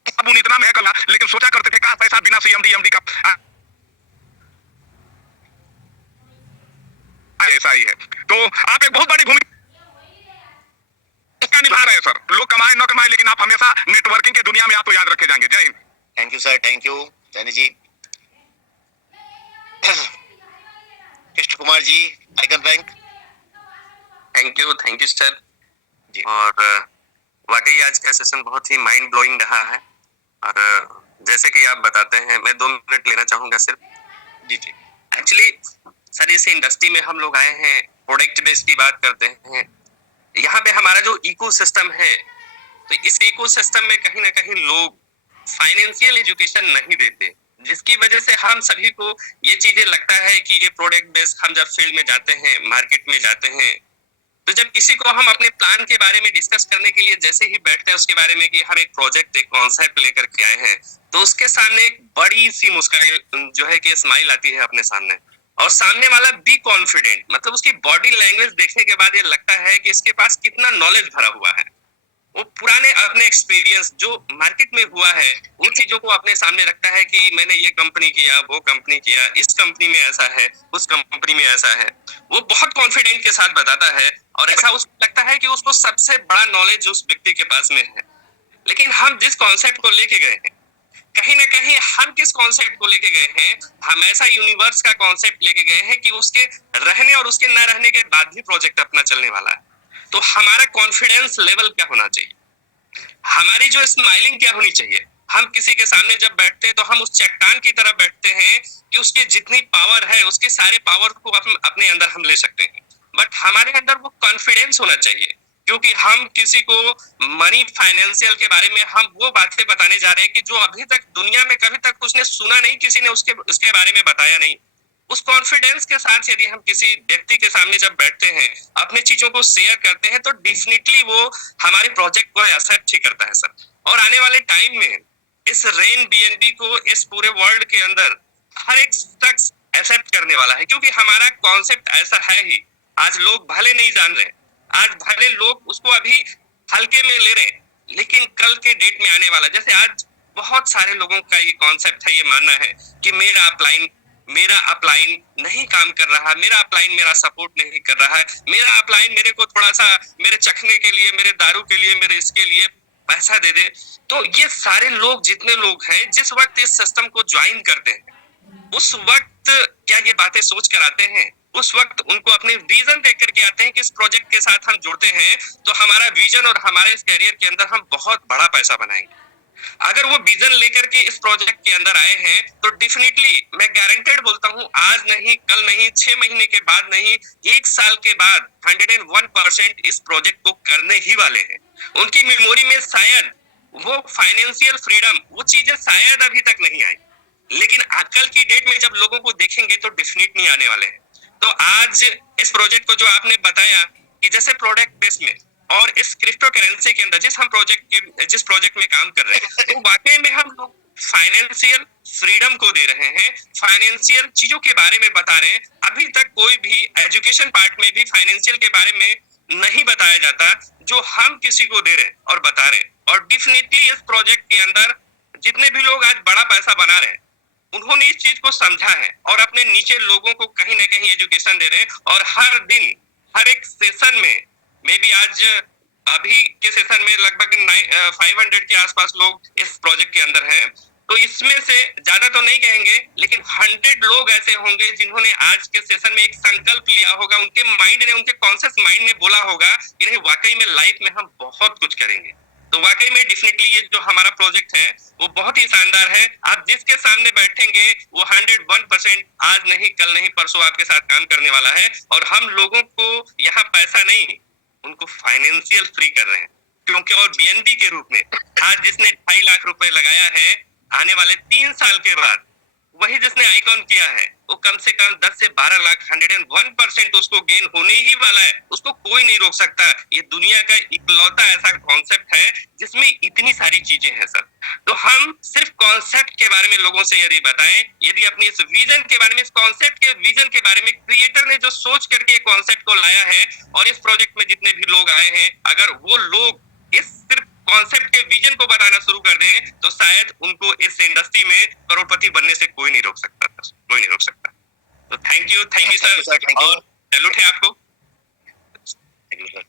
अब इतना महकला, लेकिन सोचा करते थे काश ऐसा बिना सीएमडी का ऐसा ही है। तो आप एक बहुत बड़ी भूमिका निभा रहे हैं सर। लोग कमाए न कमाए, लेकिन आप हमेशा नेटवर्किंग के दुनिया में आप तो याद रखे जाएंगे। Jai Hind. Thank you sir, thank you Saini ji. Krishna Kumar ji icon rank. Thank you sir ji. और वाकई आज का सेशन बहुत ही माइंड ब्लोइंग रहा है। और जैसे कि आप बताते हैं, मैं 2 मिनट लेना चाहूंगा सिर्फ। जी जी। एक्चुअली सर इस इंडस्ट्री में हम लोग आए हैं, प्रोडक्ट बेस्ड की बात करते हैं। यहाँ पे हमारा जो इकोसिस्टम है, तो इस इकोसिस्टम में कहीं ना कहीं लोग फाइनेंशियल एजुकेशन नहीं देते, जिसकी वजह से हम सभी को ये चीजें लगता है कि ये प्रोडक्ट बेस्ड, हम जब फील्ड में जाते हैं, मार्केट में जाते हैं, तो जब किसी को हम अपने प्लान के बारे में डिस्कस करने के लिए जैसे ही बैठते हैं उसके बारे में कि हम एक प्रोजेक्ट, एक कॉन्सेप्ट लेकर के आए हैं, तो उसके सामने एक बड़ी सी मुस्कान जो है कि स्माइल आती है अपने सामने, और सामने वाला बी कॉन्फिडेंट, मतलब उसकी बॉडी लैंग्वेज देखने के बाद ये लगता है कि इसके पास कितना नॉलेज भरा हुआ है। वो पुराने अपने एक्सपीरियंस जो मार्केट में हुआ है, उन चीजों को अपने सामने रखता है कि मैंने ये कंपनी किया, वो कंपनी किया, इस कंपनी में ऐसा है, उस कंपनी में ऐसा है। वो बहुत कॉन्फिडेंट के साथ बताता है, और ऐसा उसको लगता है कि उसको सबसे बड़ा नॉलेज उस व्यक्ति के पास में है। लेकिन हम जिस कॉन्सेप्ट को लेके गए हैं, कहीं ना कहीं हम किस कॉन्सेप्ट को लेके गए हैं, हम ऐसा यूनिवर्स का कॉन्सेप्ट लेके गए हैं कि उसके रहने और उसके न रहने के बाद भी प्रोजेक्ट अपना चलने वाला है। तो हमारा कॉन्फिडेंस लेवल क्या होना चाहिए, हमारी जो स्माइलिंग क्या होनी चाहिए। हम किसी के सामने जब बैठते हैं तो हम उस चट्टान की तरह बैठते हैं कि उसकी जितनी पावर है, उसके सारे पावर को अपने अंदर हम ले सकते हैं, बट हमारे अंदर वो कॉन्फिडेंस होना चाहिए, क्योंकि हम किसी को मनी फाइनेंशियल के बारे में हम वो बातें बताने जा रहे हैं कि जो अभी तक दुनिया में कभी तक उसने सुना नहीं, किसी ने उसके बारे में बताया नहीं। उस कॉन्फिडेंस के साथ यदि हम किसी व्यक्ति के सामने जब बैठते हैं, अपने चीजों को शेयर करते हैं, तो डेफिनेटली वो हमारे प्रोजेक्ट को एक्सेप्ट ही करता है सर। और आने वाले टाइम में इस रेन बीएनबी को इस पूरे वर्ल्ड के अंदर हर एक शख्स एक्सेप्ट करने वाला है, क्योंकि हमारा कॉन्सेप्ट ऐसा है ही। आज लोग भले नहीं जान रहे, आज भले लोग उसको अभी हल्के में ले रहे, लेकिन कल के डेट में आने वाला, जैसे आज बहुत सारे लोगों का ये कॉन्सेप्ट है, ये मानना है कि मेरा अपलाइन मेरा अपलाइन नहीं काम कर रहा, मेरा अपलाइन मेरा सपोर्ट नहीं कर रहा है, मेरा अपलाइन मेरे को थोड़ा सा मेरे चखने के लिए, मेरे दारू के लिए, मेरे इसके लिए पैसा दे दे। तो ये सारे लोग, जितने लोग हैं, जिस वक्त इस सिस्टम को ज्वाइन करते हैं, उस वक्त क्या ये बातें सोच कर आते हैं? उस वक्त उनको अपने विजन देख करके आते हैं कि इस प्रोजेक्ट के साथ हम जुड़ते हैं तो हमारा विजन और हमारे इस कैरियर के अंदर हम बहुत बड़ा पैसा बनाएंगे। अगर वो विजन लेकर के इस प्रोजेक्ट के अंदर आए हैं तो डेफिनेटली मैं गारंटेड बोलता हूं, आज नहीं, कल नहीं, 6 महीने के बाद नहीं, 1 साल के बाद 101% इस प्रोजेक्ट को करने ही वाले हैं। उनकी मेमोरी में शायद वो फाइनेंशियल फ्रीडम, वो चीजें शायद अभी तक नहीं आई, लेकिन कल की डेट में जब लोगों को देखेंगे तो डेफिनेटली आने वाले हैं। तो आज इस प्रोजेक्ट को जो आपने बताया कि जैसे प्रोडक्ट बेस में और इस क्रिप्टो करेंसी के अंदर जिस प्रोजेक्ट में काम कर रहे हैं, तो वाकई में हम लोग फाइनेंशियल फ्रीडम को दे रहे हैं, फाइनेंशियल चीजों के बारे में बता रहे हैं। अभी तक कोई भी एजुकेशन पार्ट में भी फाइनेंशियल के बारे में नहीं बताया जाता जो हम किसी को दे रहे हैं और बता रहे हैं। और डेफिनेटली इस प्रोजेक्ट के अंदर जितने भी लोग आज बड़ा पैसा बना रहे हैं, उन्होंने इस चीज को समझा है और अपने नीचे लोगों को कहीं ना कहीं एजुकेशन दे रहे हैं। और हर दिन, हर एक सेशन में, मे बी आज अभी के सेशन में लगभग 500 के आसपास लोग इस प्रोजेक्ट के अंदर हैं। तो इसमें से ज्यादा तो नहीं कहेंगे, लेकिन 100 लोग ऐसे होंगे जिन्होंने आज के सेशन में एक संकल्प लिया होगा, उनके माइंड ने, उनके कॉन्शियस माइंड ने बोला होगा कि नहीं, वाकई में लाइफ में हम बहुत कुछ करेंगे। तो वाकई में डेफिनेटली ये जो हमारा प्रोजेक्ट है वो बहुत ही शानदार है। आप जिसके सामने बैठेंगे वो 101% आज नहीं, कल नहीं, परसों आपके साथ काम करने वाला है। और हम लोगों को यहाँ पैसा नहीं, उनको फाइनेंशियल फ्री कर रहे हैं। क्योंकि और बीएनबी के रूप में आज जिसने 2.5 लाख रुपए लगाया है, आने वाले 3 साल के बाद वही जिसने आइकॉन किया है, वो कम से कम 10 से 12 लाख 101% उसको गेन होने ही वाला है। उसको कोई नहीं रोक सकता। ये दुनिया का इकलौता ऐसा कॉन्सेप्ट है जिसमें इतनी सारी चीजें हैं सर। तो हम सिर्फ कॉन्सेप्ट के बारे में लोगों से यदि बताएं, यदि अपनी इस विजन के बारे में, इस कॉन्सेप्ट के विजन के बारे में, क्रिएटर ने जो सोच करके कॉन्सेप्ट को लाया है और इस प्रोजेक्ट में जितने भी लोग आए हैं, अगर वो लोग इस सिर्फ कॉन्सेप्ट के विजन को बताना शुरू कर दें तो शायद उनको इस इंडस्ट्री में करोड़पति बनने से कोई नहीं रोक सकता, कोई नहीं रोक सकता। तो थैंक यू सर, और सैल्यूट है आपको। Thank you sir.